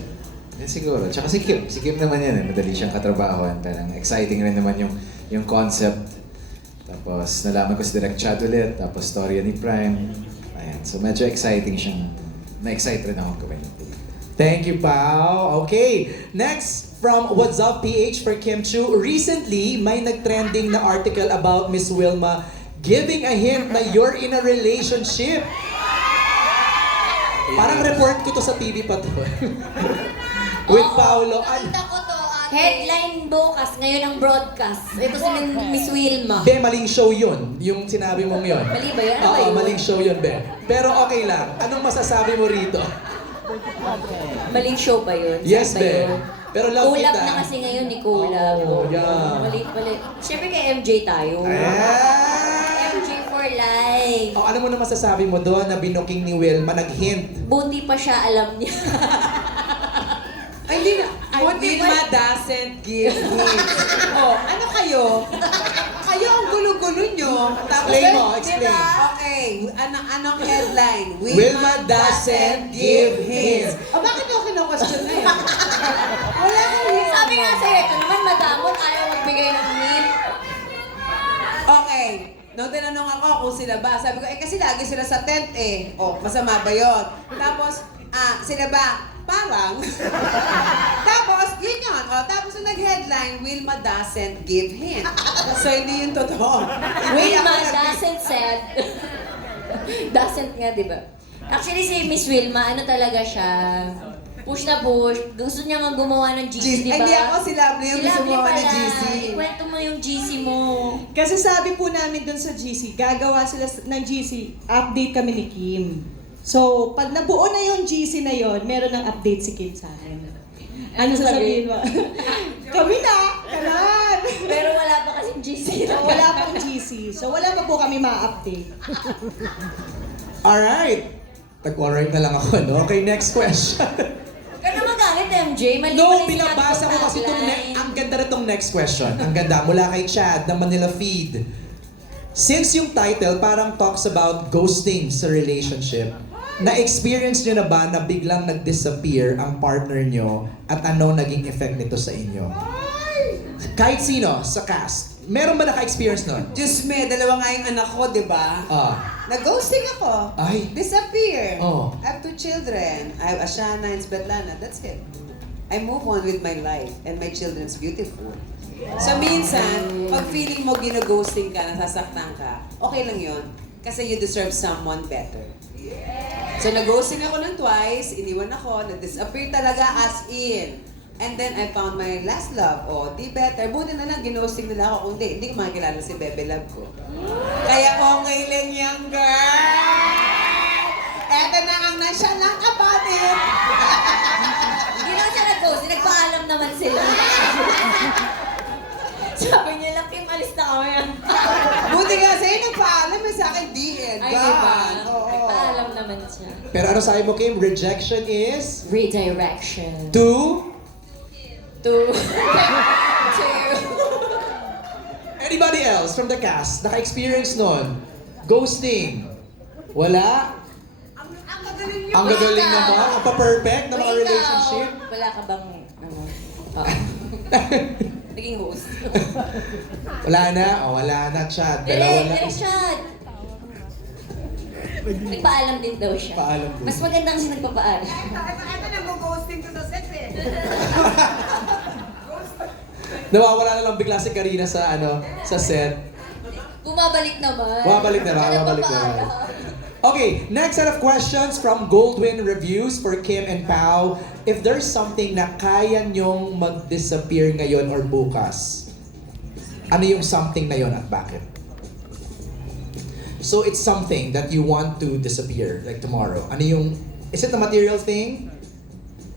Yun siguro. Tsaka si Kim. Si Kim naman yan eh. Madali siyang katrabahoan. Parang exciting rin naman yung concept. Tapos, nalaman ko si Direk Chad ulit. Tapos, storya ni Prime. Ayan. So, medyo exciting siyang... Na-excite rin ako gawin yung pelikula. Thank you, Pao. Okay, next from What's Up PH for Kim Chu. Recently, may nag-trending na article about Miss Wilma giving a hint na you're in a relationship. Parang report ko to sa TV pa to. With Paolo. Headline bukas, ngayon ang broadcast. Ito si Miss Wilma. Be, maling show yun. Yung sinabi mong yun. Mali ba yun? Ano Oo, ba yun? maling show yun, Be. Pero okay lang. Anong masasabi mo rito? Maling show ba yun? Yes, Saan ba Be. yun? Pero love Kulab kita. na kasi ngayon ni Kulab. Oh, yeah. Mali. Siyempre kay MJ tayo. MJ for life. O, ano mo na masasabi mo doon na binuking ni Wilma, nag-hint? Buti pa siya alam niya. Ay, hindi na. Wilma doesn't give hints. Oh, ano kayo? Kayo ang gulo-gulo nyo. Tapos, Explain mo, explain. Diba? Okay, anong headline? Wilma doesn't give hints. Oh, bakit nyo kino-question na yun? Wala kang hints. Sabi nga sa'yo, ito naman madamot, ayaw magbigay ng hint. Okay. Nung tinanong ako kung sila ba, sabi ko, kasi lagi sila sa tent eh. Oh, masama ba yun? Tapos, sila ba? Parang. Tapos, yun Tapos nung nag-headline, Wilma doesn't give hint. So hindi yun totoo. Hindi Wilma ako nag- doesn't said. Doesn't nga, di ba? Actually, si Miss Wilma, ano talaga siya? Push na push. Gusto niya nga gumawa ng GC, di ba? Hindi ako si Lovely yung gusto mo ng GC. Ikwento mo yung GC mo. Kasi sabi po namin dun sa GC, gagawa sila ng GC, update kami ni Kim. So, pag nabuo na yung GC na yon, meron ng update si Kim sa akin. Ano sasabihin mo? Kami na! Kanan! Pero wala pa kasing GC. Wala pang GC. So, wala pa po kami ma-update. Alright. Tag-alright na lang ako, no? Okay, next question. Kaya naman gamit, MJ. Mali No, pala yung binabasa ko kasi itong tagline. ang ganda na itong next question. Ang ganda, mula kay Chad ng Manila Feed. Since yung title parang talks about ghosting sa relationship, na-experience nyo na ba na biglang nag-disappear ang partner nyo at ano naging effect nito sa inyo? Kahit sino sa cast, meron ba naka-experience nun? Diyos me, dalawa nga yung anak ko, di ba? Nag-ghosting ako. Ay. Disappear. Oh. I have 2 children. I have Ashana and Svetlana. That's it. I move on with my life and my children's beautiful. So minsan, pag feeling mo gino-ghosting ka, nasasaktan ka, okay lang yun. Kasi you deserve someone better. So nag-ghosting ako ng twice, iniwan ako, na-disappear talaga as in. And then I found my last love. O, di better. Buti na lang, ghosting nila ako. Kung hindi ko makikilala si Bebe Love ko. Kaya okay lang yan, girl! Eto na ang nasya ng kapatid! Hindi naman siya nag-ghost. Nagpaalam naman sila. Sabi niya lang, Kim, alis na kami. Buti nga sa'yo, nagpaalam mo sa akin, DN. Ay, diba? Oo. Nagpaalam naman siya. Pero ano sabi mo, Kim? Rejection is? Redirection. To? To. Anybody else from the cast naka-experience nun? Ghosting? Wala? Ang gagaling naman? Ang pa-perfect na mga relationship? Wala ka bang, naging host? Wala na? O, wala na, Chad. Dalawa na. Direct shot. Nagpaalam din daw siya. Paalam din. Mas maganda kasi nagpapaalam. Ito nag-ghosting to the set eh. Nawawala na lang bigla si Karina sa sa set. Bumabalik naman. Bumabalik na ba? Bumabalik na ba? Okay, next set of questions from Goldwyn Reviews for Kim and Pao. If there's something na kaya nyong mag-disappear ngayon or bukas, ano yung something na yon at bakit? So it's something that you want to disappear, like tomorrow. Ano yung, is it a material thing?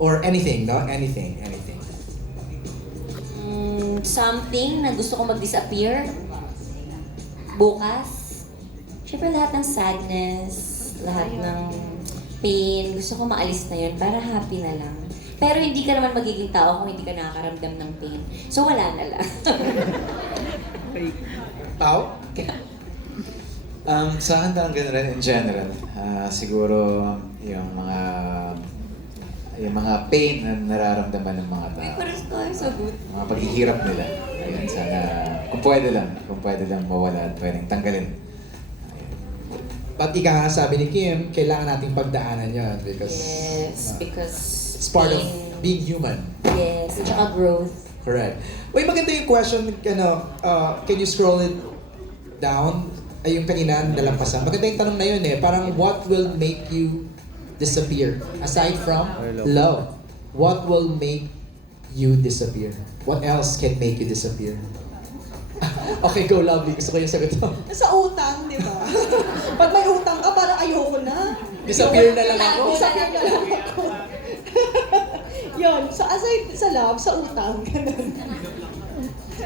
Or anything, no? Anything. Something na gusto ko mag-disappear bukas. Siyempre lahat ng sadness, lahat ng pain, gusto ko maalis na yun para happy na lang. Pero hindi ka naman magiging tao kung hindi ka nakakaramdam ng pain. So wala na lang. Pao? Sa akin parang gano'n rin in general. Siguro yung mga pain na nararamdaman ng mga tao. Pares tayo sa good. Mga paghihirap nila. Ayun, sana kung pwede lang mawala at pwedeng tanggalin. But ika nga sabi ni Kim, kailangan nating pagdaanan yan because Yes, because it's part of being human. Yes, at saka growth. Correct. Wait, maganda yung question, can you scroll it down? Ay, yung kanina, nalampasan. Maganda yung tanong na yun eh. Parang, what will make you disappear? Aside from love, what will make you disappear? What else can make you disappear? Okay, go Lovely. Gusto ko yung sagot mo. Sa utang, di ba? Pag may utang ka, parang ayoko na. Disappear na lang ako. Disappear na lang ako. Yun. So aside sa love, sa utang. Ganun.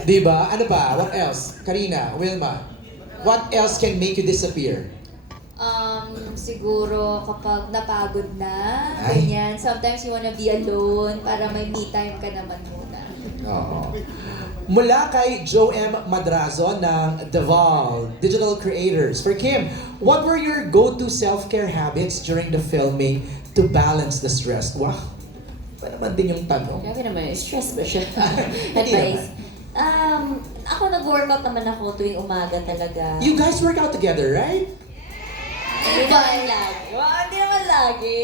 Diba? Ano pa? What else? Karina, Wilma, what else can make you disappear? Siguro kapag napagod na, Ay. ganyan. Sometimes you wanna be alone para may me time ka naman muna. Oo. Mula kay Joe M. Madrazo ng Deval Digital Creators. For Kim, what were your go-to self-care habits during the filming to balance the stress? Wow. Pa naman din yung tanong. Grabe naman, stress ba siya? Hindi Advice. Ako nag-workout naman ako tuwing umaga talaga. You guys work out together, right? Hindi naman lagi. Hindi naman lagi.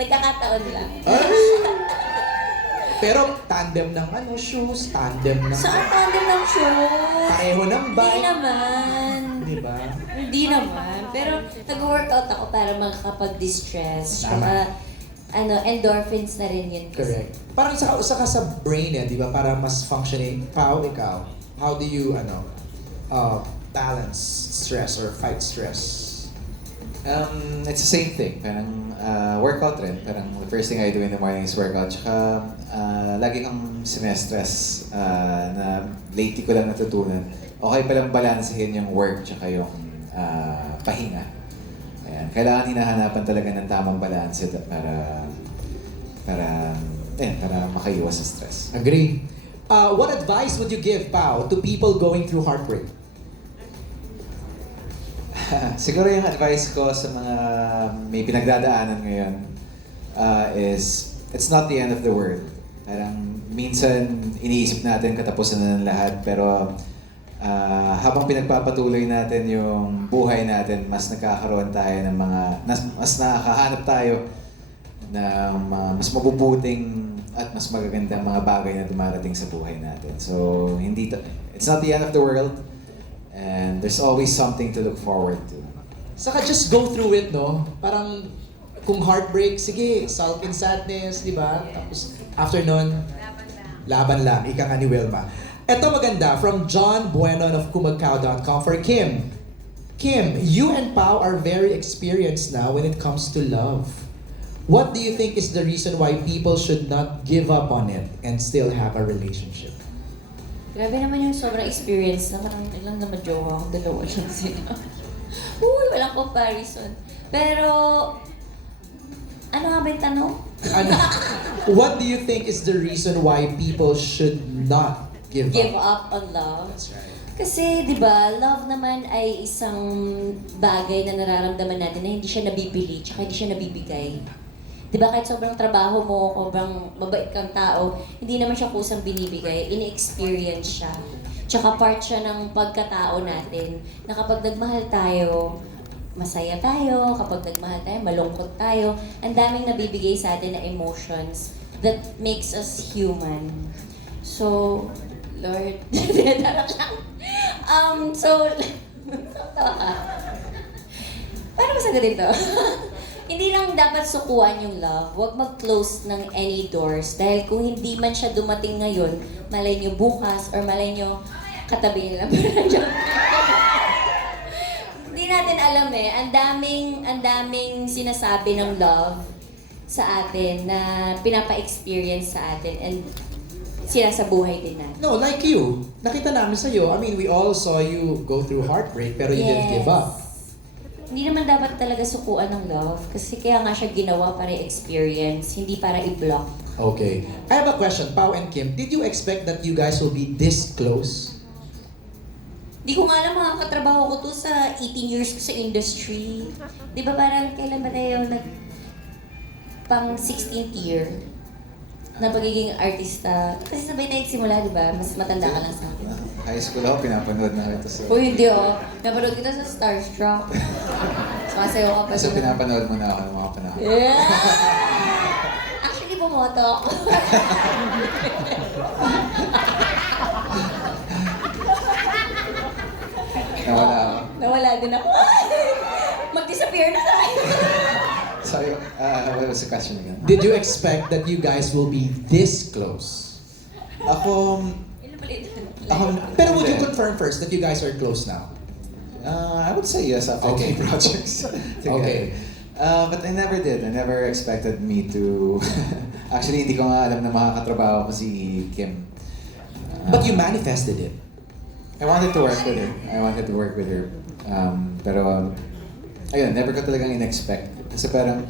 Nagkakataon lang. Pero tandem ng shoes, tandem ng... Saan tandem ng shoes? Pareho ng Hindi bike. naman. Di ba? Hindi naman. Pero nag-workout ako para makakapag-distress. Tama. Tsaka, endorphins na rin yun. Correct. Parang isa ka sa brain di ba? Para mas functioning. Ikaw, how do you, balance stress or fight stress? It's the same thing. Parang workout rin. Parang the first thing I do in the morning is workout. Tsaka lagi kang sinestress na lately ko lang natutunan. Okay palang balansehin yung work tsaka yung pahinga. Ayan. Kailangan hinahanapan talaga ng tamang balanse para makaiwas sa stress. Agree. What advice would you give, Pao, to people going through heartbreak? Siguro yung advice ko sa mga may pinagdadaanan ngayon is it's not the end of the world. Parang minsan iniisip natin katapusan na ng lahat pero habang pinagpapatuloy natin yung buhay natin, mas nagkakaroon tayo ng mas nakakahanap tayo ng mas mabubuting at mas magagandang mga bagay na dumarating sa buhay natin. So, it's not the end of the world. And there's always something to look forward to. Saka just go through it, no? Parang kung heartbreak, sige, sulk in sadness, di ba? Tapos after nun, laban lang. Ika nga ni Wilma. Ito maganda, from John Buenon of kumagkao.com for Kim. Kim, you and Pao are very experienced now when it comes to love. What do you think is the reason why people should not give up on it and still have a relationship? Grabe naman yung sobrang experience na parang ilang naman jowa akong dalawa lang sila. Uy, walang comparison. Pero, ano nga ba yung tanong? What do you think is the reason why people should not give up on love? That's right. Kasi, di ba, love naman ay isang bagay na nararamdaman natin na hindi siya nabibili, tsaka hindi siya nabibigay. Di ba, kahit sobrang trabaho mo, sobrang mabait kang tao, hindi naman siya kusang binibigay, ini-experience siya. Tsaka part siya ng pagkatao natin, na kapag nagmahal tayo, masaya tayo, kapag nagmahal tayo, malungkot tayo, ang daming nabibigay sa atin na emotions that makes us human. So, Lord, darap lang. Paano ba sagutin to? Hindi lang dapat sukuan yung love. Huwag mag-close ng any doors. Dahil kung hindi man siya dumating ngayon, malay nyo bukas, or malay nyo katabi nila. Hindi natin alam ang daming sinasabi ng love sa atin na pinapa-experience sa atin and sinasabuhay din natin. No, like you. Nakita namin sa'yo. I mean, we all saw you go through heartbreak pero you didn't give up. Hindi naman dapat talaga sukuan ng love kasi kaya nga siya ginawa para i-experience, hindi para i-block. Okay. I have a question, Pao and Kim. Did you expect that you guys will be this close? Di ko nga alam, mga katrabaho ko to sa 18 years ko sa industry. Di ba parang kailan ba tayo pang 16th year na pagiging artista? Kasi sabay na simula, di ba? Mas matanda ka lang sa akin. High school ako, pinapanood na kita sa... Uy, hindi napanood kita sa Starstruck. Sumasayaw ka pa. So pinapanood mo na ako ng mga panahon. Yeah! Actually, bumoto ako. Nawala ako. Nawala din ako. Mag-disappear na tayo. Sorry, what was the question again? Did you expect that you guys will be this close? Ako, pero would you confirm first that you guys are close now? I would say yes after Okay. 3 projects. Okay. But I never did. I never expected me to... Actually, hindi ko nga alam na makakatrabaho ko si Kim. But you manifested it. I wanted to work with her. Pero, ayun, never ko talagang in-expect. Kasi parang,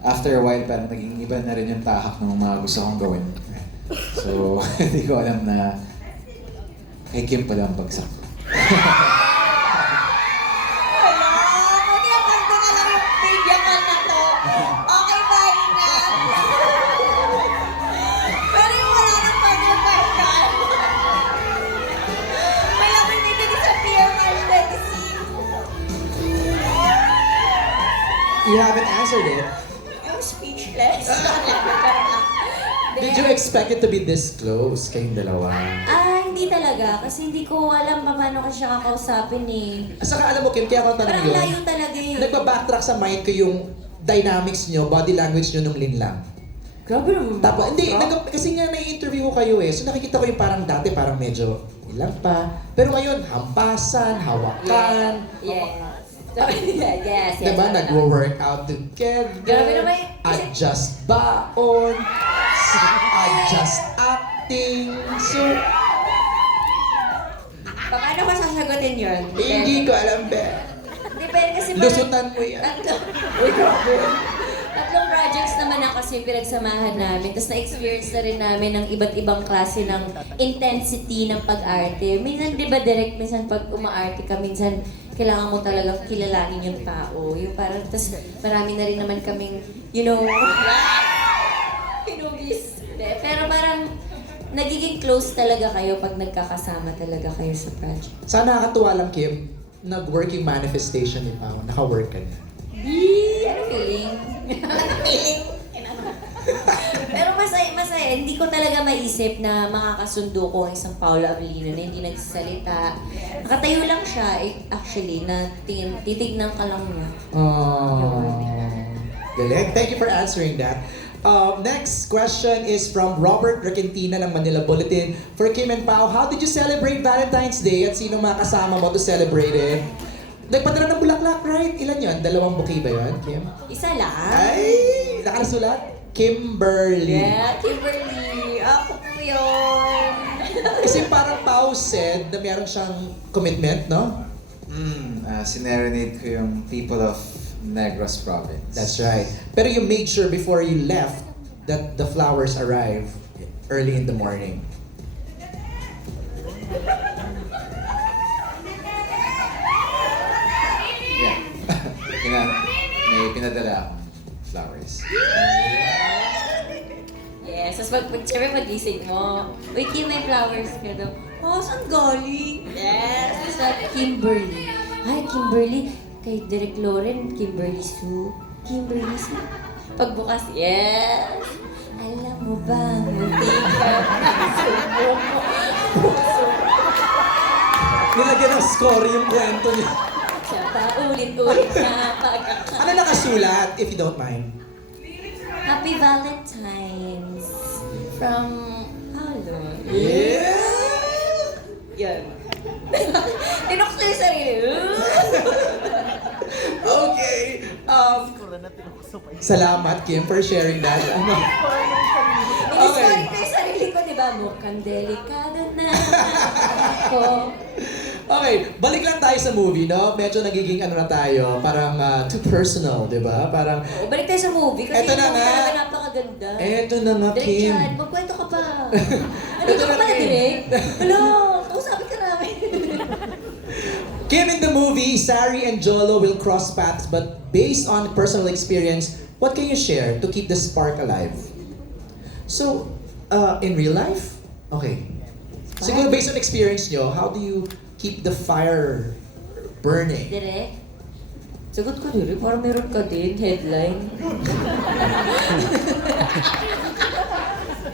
after a while, parang naging iba na rin yung tahak ng mga gusto kong gawin. So, hindi ko alam na kay Kim pala ang bagsak. You haven't answered it. I'm speechless. Did Did you expect it to be this close kayong dalawa? Hindi talaga. Kasi hindi ko alam pa paano ko siya kakausapin eh. Saka alam mo, Kim, kaya ako tanong Parang yun. layo talaga eh. Nagpa-backtrack sa mind ko yung dynamics nyo, body language nyo nung linlang. Grabe naman. Tapos, hindi, kasi nga na-interview ko kayo eh. So nakikita ko yung parang dati, parang medyo ilang pa. Pero ngayon, hampasan, hawakan. Yes. Yes. Diba? Nag-workout together. Grabe naman yun. Adjust baon. Adjust acting. So, Paano ko sasagutin yun? hindi ko alam, be. Depende kasi Lusutan mo yan. Uy, grabe. Tatlong projects naman na kasi pinagsamahan namin. Tapos na-experience na rin namin ng iba't ibang klase ng intensity ng pag-arte. Minsan, di ba, direct, minsan pag umaarte ka, minsan kailangan mo talagang kilalanin yung tao. Yung parang, tapos marami na rin naman kaming, pinugis. Pero parang, nagiging close talaga kayo pag nagkakasama talaga kayo sa project. Sana nakakatuwa lang, Kim, nag-working manifestation ni Pao. Naka-work ka na. Ano feeling? Pero masaya. Hindi ko talaga maisip na makakasundo ko ang isang Paolo Avellino na hindi nagsasalita. Nakatayo lang siya, actually, na titignan ka lang niya. Galing. Thank you for answering that. Next question is from Robert Requentina ng Manila Bulletin. For Kim and Pao, how did you celebrate Valentine's Day at sino mga kasama mo to celebrate it? Nagpadala ng bulaklak, right? Ilan yun? 2 bouquet ba yun, Kim? Isa lang. Ay! Nakalasulat? Kimberly. Yeah, Kimberly. Ako po yun. Kasi parang Pao said na meron siyang commitment, no? Sinerenade ko yung people of Negros Province. That's right. Pero you made sure before you left that the flowers arrive early in the morning. Yeah. May pinadala akong flowers. Yes, tapos siyempre pag-gising mo, uy, Kim, may flowers ka daw. Oh, saan galing? Yes, tapos sabi, Kimberly. Ay, Kimberly, kay Direk Loren, Kimberly Sue. Kimberly Sue. Pagbukas, yes. Alam mo ba, munti ka, puso mo. Nilagyan ng score yung kwento niya. Siya pa, ulit-ulit na pagkakataon. Ano nakasulat, if you don't mind? Happy Valentine's from Paolo. Yeah! Yan. Tinok ko yung sarili. Okay. Salamat, Kim, for sharing that. Ini-story ko yung sarili ko, di ba? Mukhang delikado na ako. Okay, balik lang tayo sa movie, no? Medyo nagiging ano na tayo, parang too personal, di ba? Parang, Balik tayo sa movie kasi Eto yung na movie nga. talaga napakaganda. eto na nga, Direk Kim. Chad, magkwento ka pa. Ano Eto ka na, pala, Kim. Direk? Hello, kausapin ka namin. Kim, in the movie, Sari and Jolo will cross paths, but based on personal experience, what can you share to keep the spark alive? So, in real life? Okay. Siguro based on experience nyo, how do you keep the fire burning? Direk? Sagot ko, Direk. Parang meron ka din, headline.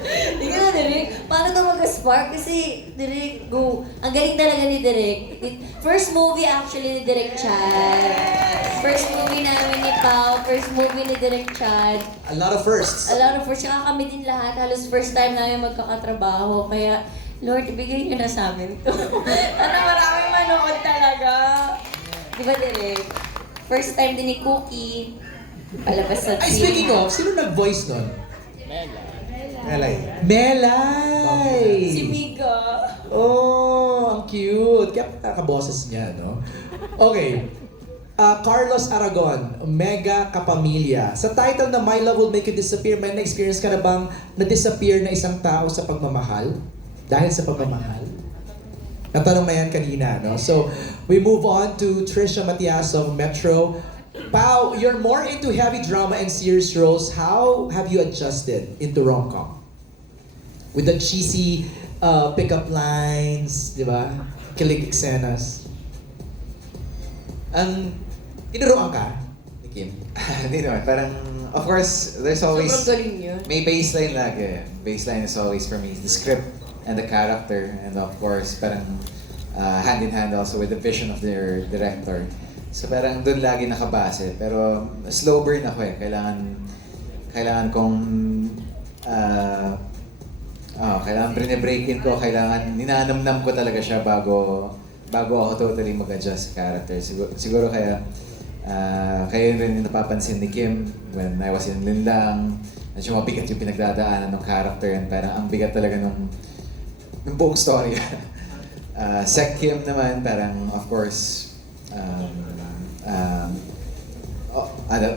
Hindi ka na, Direk. Paano ito mag-spark? Kasi, Direk, go. Ang galing talaga ni Direk. First movie actually ni Direk Chad. First movie namin ni Pao. First movie ni Direk Chad. A lot of firsts. A lot of first. Tsaka kami din lahat. Halos first time namin magkakatrabaho. Kaya, Lord, ibigay niyo na sa amin to. Ano, maraming manood talaga. Di ba, Direk? First time din ni Cookie. Palabas sa Ay, speaking of, sino nag-voice nun? Melay. Melay! Si Mika. Oh, ang cute. Kaya nakaboses niya, no? Okay. Carlos Aragon, Mega Kapamilya. Sa title na My Love Will Make You Disappear, may na-experience ka na bang na-disappear na isang tao sa pagmamahal? Dahil sa pagmamahal? Natanong na yan kanina, no? So, we move on to Trisha Matias of Metro. Pao, you're more into heavy drama and serious roles. How have you adjusted into rom-com? With the cheesy pickup lines, di ba? Kilig eksenas. Tinuruan ka ni Kim? Hindi naman, parang, of course, there's always, Sobrang galing yun. may baseline lagi. Baseline is always for me, the script and the character, and of course, parang hand in hand also with the vision of their director. So parang doon lagi nakabase. Pero slow burn ako eh. Kailangan kong kailangan break-in ko, kailangan ninanamnam ko talaga siya bago ako totally mag-adjust sa character. Siguro kaya rin yung napapansin ni Kim when I was in Linlang. Medyo mabigat yung pinagdadaanan ng character and parang ang bigat talaga ng buong story. Sec Kim naman, parang of course,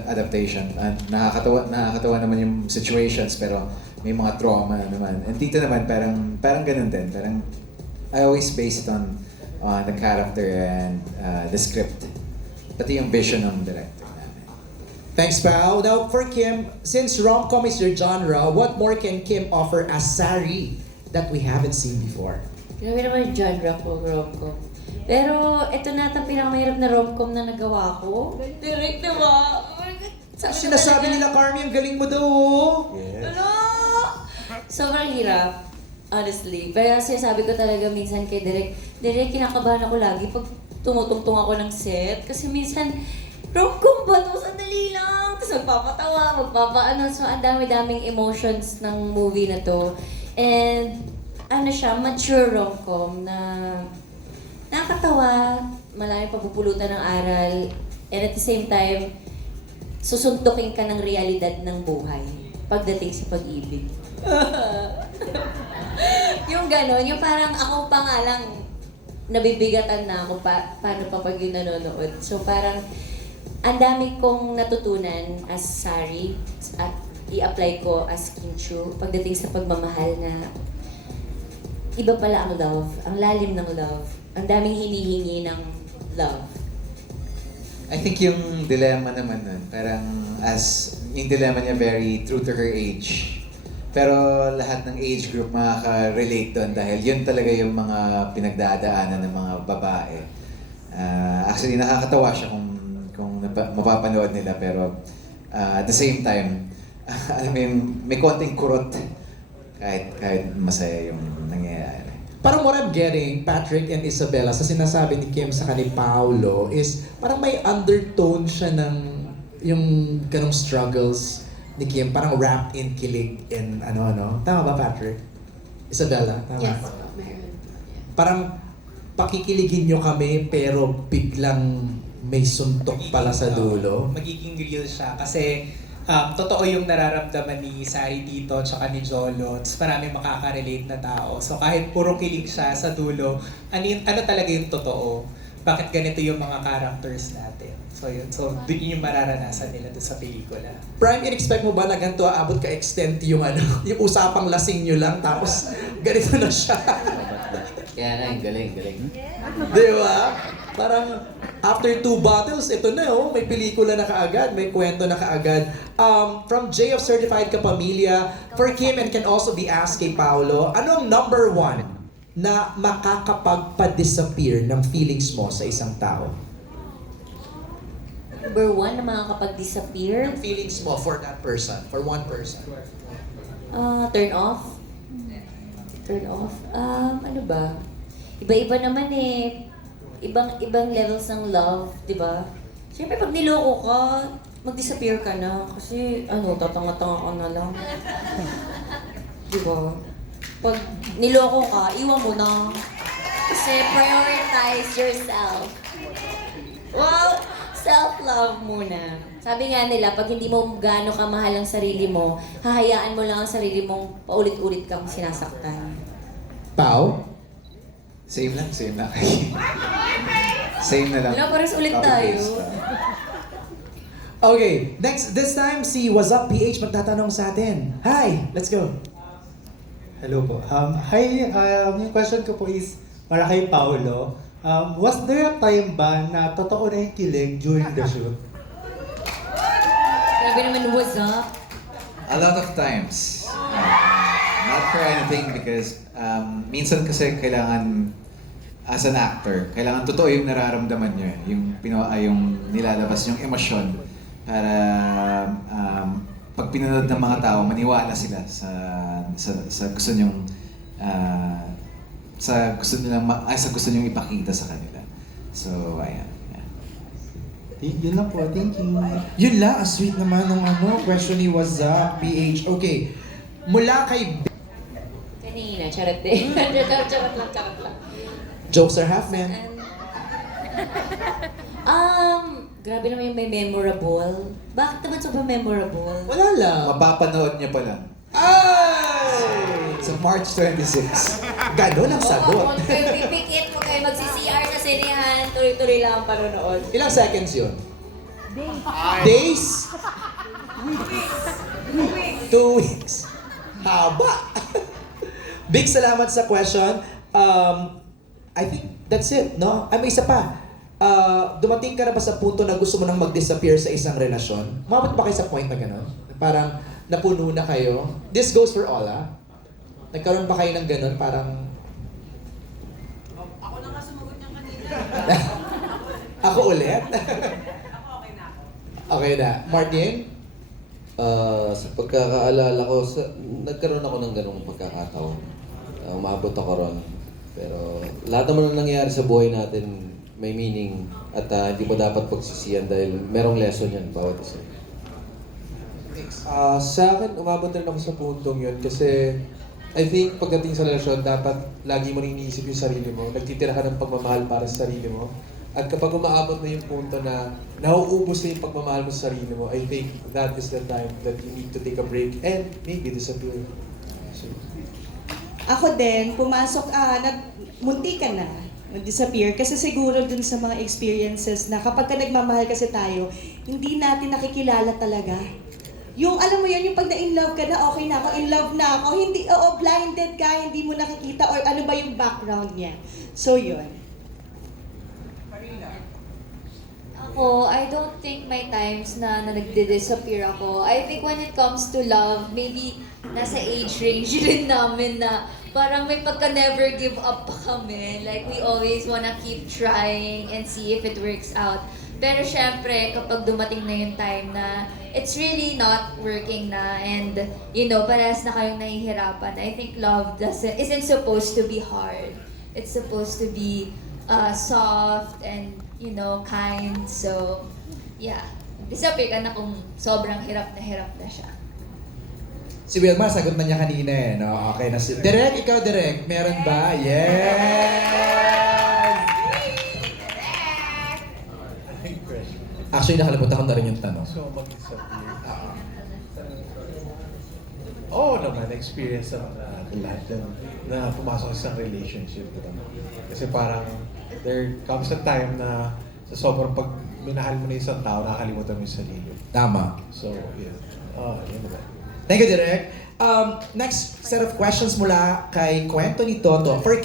adaptation. Nakakatawa naman yung situations pero may mga trauma naman. And dito naman parang ganun din. Parang I always base it on the character and the script. Pati yung vision ng director namin. Thanks, Pao. Now, for Kim, since rom-com is your genre, what more can Kim offer as Sari that we haven't seen before? Grabe naman yung genre ko, rom-com. Pero ito na ang pinakamahirap na rom-com na nagawa ko. Direct na ba? Sinasabi nila, Carmi, ang galing mo daw. Yes. Ano? Sobrang hirap, honestly. Pero sinasabi ko talaga minsan kay Direk, kinakabahan ako lagi pag tumutungtong ako ng set. Kasi minsan, rom-com ba ito? Sandali lang. Tapos magpapatawa, magpapaano. So, ang dami-daming emotions ng movie na to. And, ano siya, mature rom-com na nakakatawa, maraming pagpupulutan ng aral, and at the same time, susuntukin ka ng realidad ng buhay pagdating sa pag-ibig. Yung gano'n, yung parang ako pa nga lang nabibigatan na ako paano pa pag yung nanonood. So parang ang dami kong natutunan as Sari at i-apply ko as Kim Chiu pagdating sa pagmamahal na iba pala ang love, ang lalim ng love. Ang daming hinihingi ng love. I think yung dilemma naman nun, parang yung dilemma niya very true to her age. Pero lahat ng age group makaka-relate doon dahil yun talaga yung mga pinagdadaanan ng mga babae. Actually, nakakatawa siya kung mapapanood nila pero at the same time, alam mo yung may konting kurot kahit masaya yung nangyayari. Parang what I'm getting, Patrick and Isabella, sa sinasabi ni Kim sa ni Paolo is parang may undertone siya ng yung ganong struggles ni Kim, parang wrapped in kilig and ano-ano. Tama ba, Patrick? Isabella, tama? Yes, meron. Parang pakikiligin nyo kami pero biglang may suntok pala sa dulo. Magiging real siya kasi totoo yung nararamdaman ni Sari dito tsaka ni Jolo. Tapos maraming makaka-relate na tao. So kahit puro kilig siya sa dulo, ano talaga yung totoo? Bakit ganito yung mga characters natin? So yun. So yun yung mararanasan nila doon sa pelikula. Prime, in-expect mo ba na ganito aabot ka extent yung yung usapang lasing nyo lang tapos ganito na siya? Kaya na, galing. Di ba? Parang after 2 bottles, ito na may pelikula na kaagad, may kwento na kaagad. From J of Certified Kapamilya, for Kim and can also be asked kay Paolo, anong number 1 na makakapagpa-disappear ng feelings mo sa isang tao? Number 1 na makakapag-disappear, Yung feelings mo for that person, for one person. turn off. Turn off? Ano ba? Iba-iba naman eh. Ibang levels ng love, di ba? Siyempre, pag niloko ka, mag-disappear ka na. Kasi, tatanga-tanga ka na lang. Di ba? Pag niloko ka, iwan mo na. Kasi prioritize yourself. Wow! Self-love muna. Sabi nga nila, pag hindi mo gaano kamahal ang sarili mo, hahayaan mo lang ang sarili mong paulit-ulit kang sinasaktan. Pao? Same na. Same na lang. Wala, pares ulit Copy tayo. paste. Okay, this time si What's Up PH magtatanong sa atin. Hi, let's go. Hello po. Hi, yung question ko po is para kay Paolo. Was there a time ba na totoo na yung kilig during the shoot? Grabe naman, what's up? A lot of times. Not for anything because minsan kasi kailangan as an actor, kailangan totoo yung nararamdaman niyo, yung nilalabas yung emosyon. para pag pinanood ng mga tao, maniwala sila sa gusto niyong sa gusto niyong ipakita sa kanila. So, ayan. Yun lang po, thank you. Yun lang, ang sweet naman ng question ni Wazak, PH. Okay, mula kay Kanina, charot din. Charot lang. Jokes are half, man. Grabe naman yung may memorable. Bakit naman sobrang memorable? Wala lang. Mapapanood niya pa lang. Ay! Sa March 26. Ganon ang sagot. Kung kayo pipikit, kung kayo magsi-CR sa sinihan, tuloy-tuloy lang ang panonood. Ilang seconds yun? Days? 2 weeks. Haba! Big salamat sa question. I think that's it, no? Ay, may isa pa. Dumating ka na ba sa punto na gusto mo nang mag-disappear sa isang relasyon? Umabot ba kayo sa point na gano'n? Parang napuno na kayo? This goes for all, ah. Nagkaroon ba kayo ng gano'n? Parang... Ako na nga sumagot niya kanina. Ako ulit? Okay na. Martin? Sa pagkakaalala ko, nagkaroon ako ng ganung pagkakataon. Umabot ako ron. Pero lahat naman ng nangyayari sa buhay natin may meaning at hindi mo dapat pagsisiyan dahil merong lesson yan bawat isa. Sa akin, umabot rin ako sa puntong yun kasi I think pagdating sa relasyon, dapat lagi mo rin iniisip yung sarili mo. Nagtitira ka ng pagmamahal para sa sarili mo. At kapag umaabot na yung punto na nauubos na yung pagmamahal mo sa sarili mo, I think that is the time that you need to take a break and maybe disappear. So, Ako din, pumasok, munti ka na, disappear. Kasi siguro dun sa mga experiences na kapag ka nagmamahal kasi tayo, hindi natin nakikilala talaga. Yung, alam mo yun, yung pag na-in love ka na, okay na ako, in love na ako, hindi, blinded ka, hindi mo nakikita, or ano ba yung background niya. So, yun. Ako, I don't think may times na nagdi-disappear ako. I think when it comes to love, maybe nasa age range rin namin na parang may pagka-never give up pa kami. Like, we always wanna keep trying and see if it works out. Pero syempre, kapag dumating na yung time na it's really not working na and, you know, parehas na kayong nahihirapan, I think love isn't supposed to be hard. It's supposed to be soft and, you know, kind. So, yeah. Disappear ka na kung sobrang hirap na siya. Si Wilma, sagot na niya kanina eh, no? Okay na si... Direk, ikaw Direk, meron ba? Yes! Actually, nakalimutan ko na rin yung tanong. So, mag-disappear. Oo naman, experience ng lahat na pumasok sa isang relationship. Kasi parang there comes a time na sa sobrang pag minahal mo na isang tao, nakakalimutan mo yung sarili. Tama. So, yeah. Yun naman. Thank you, Direk. Next set of questions mula kay Kwento ni Toto. For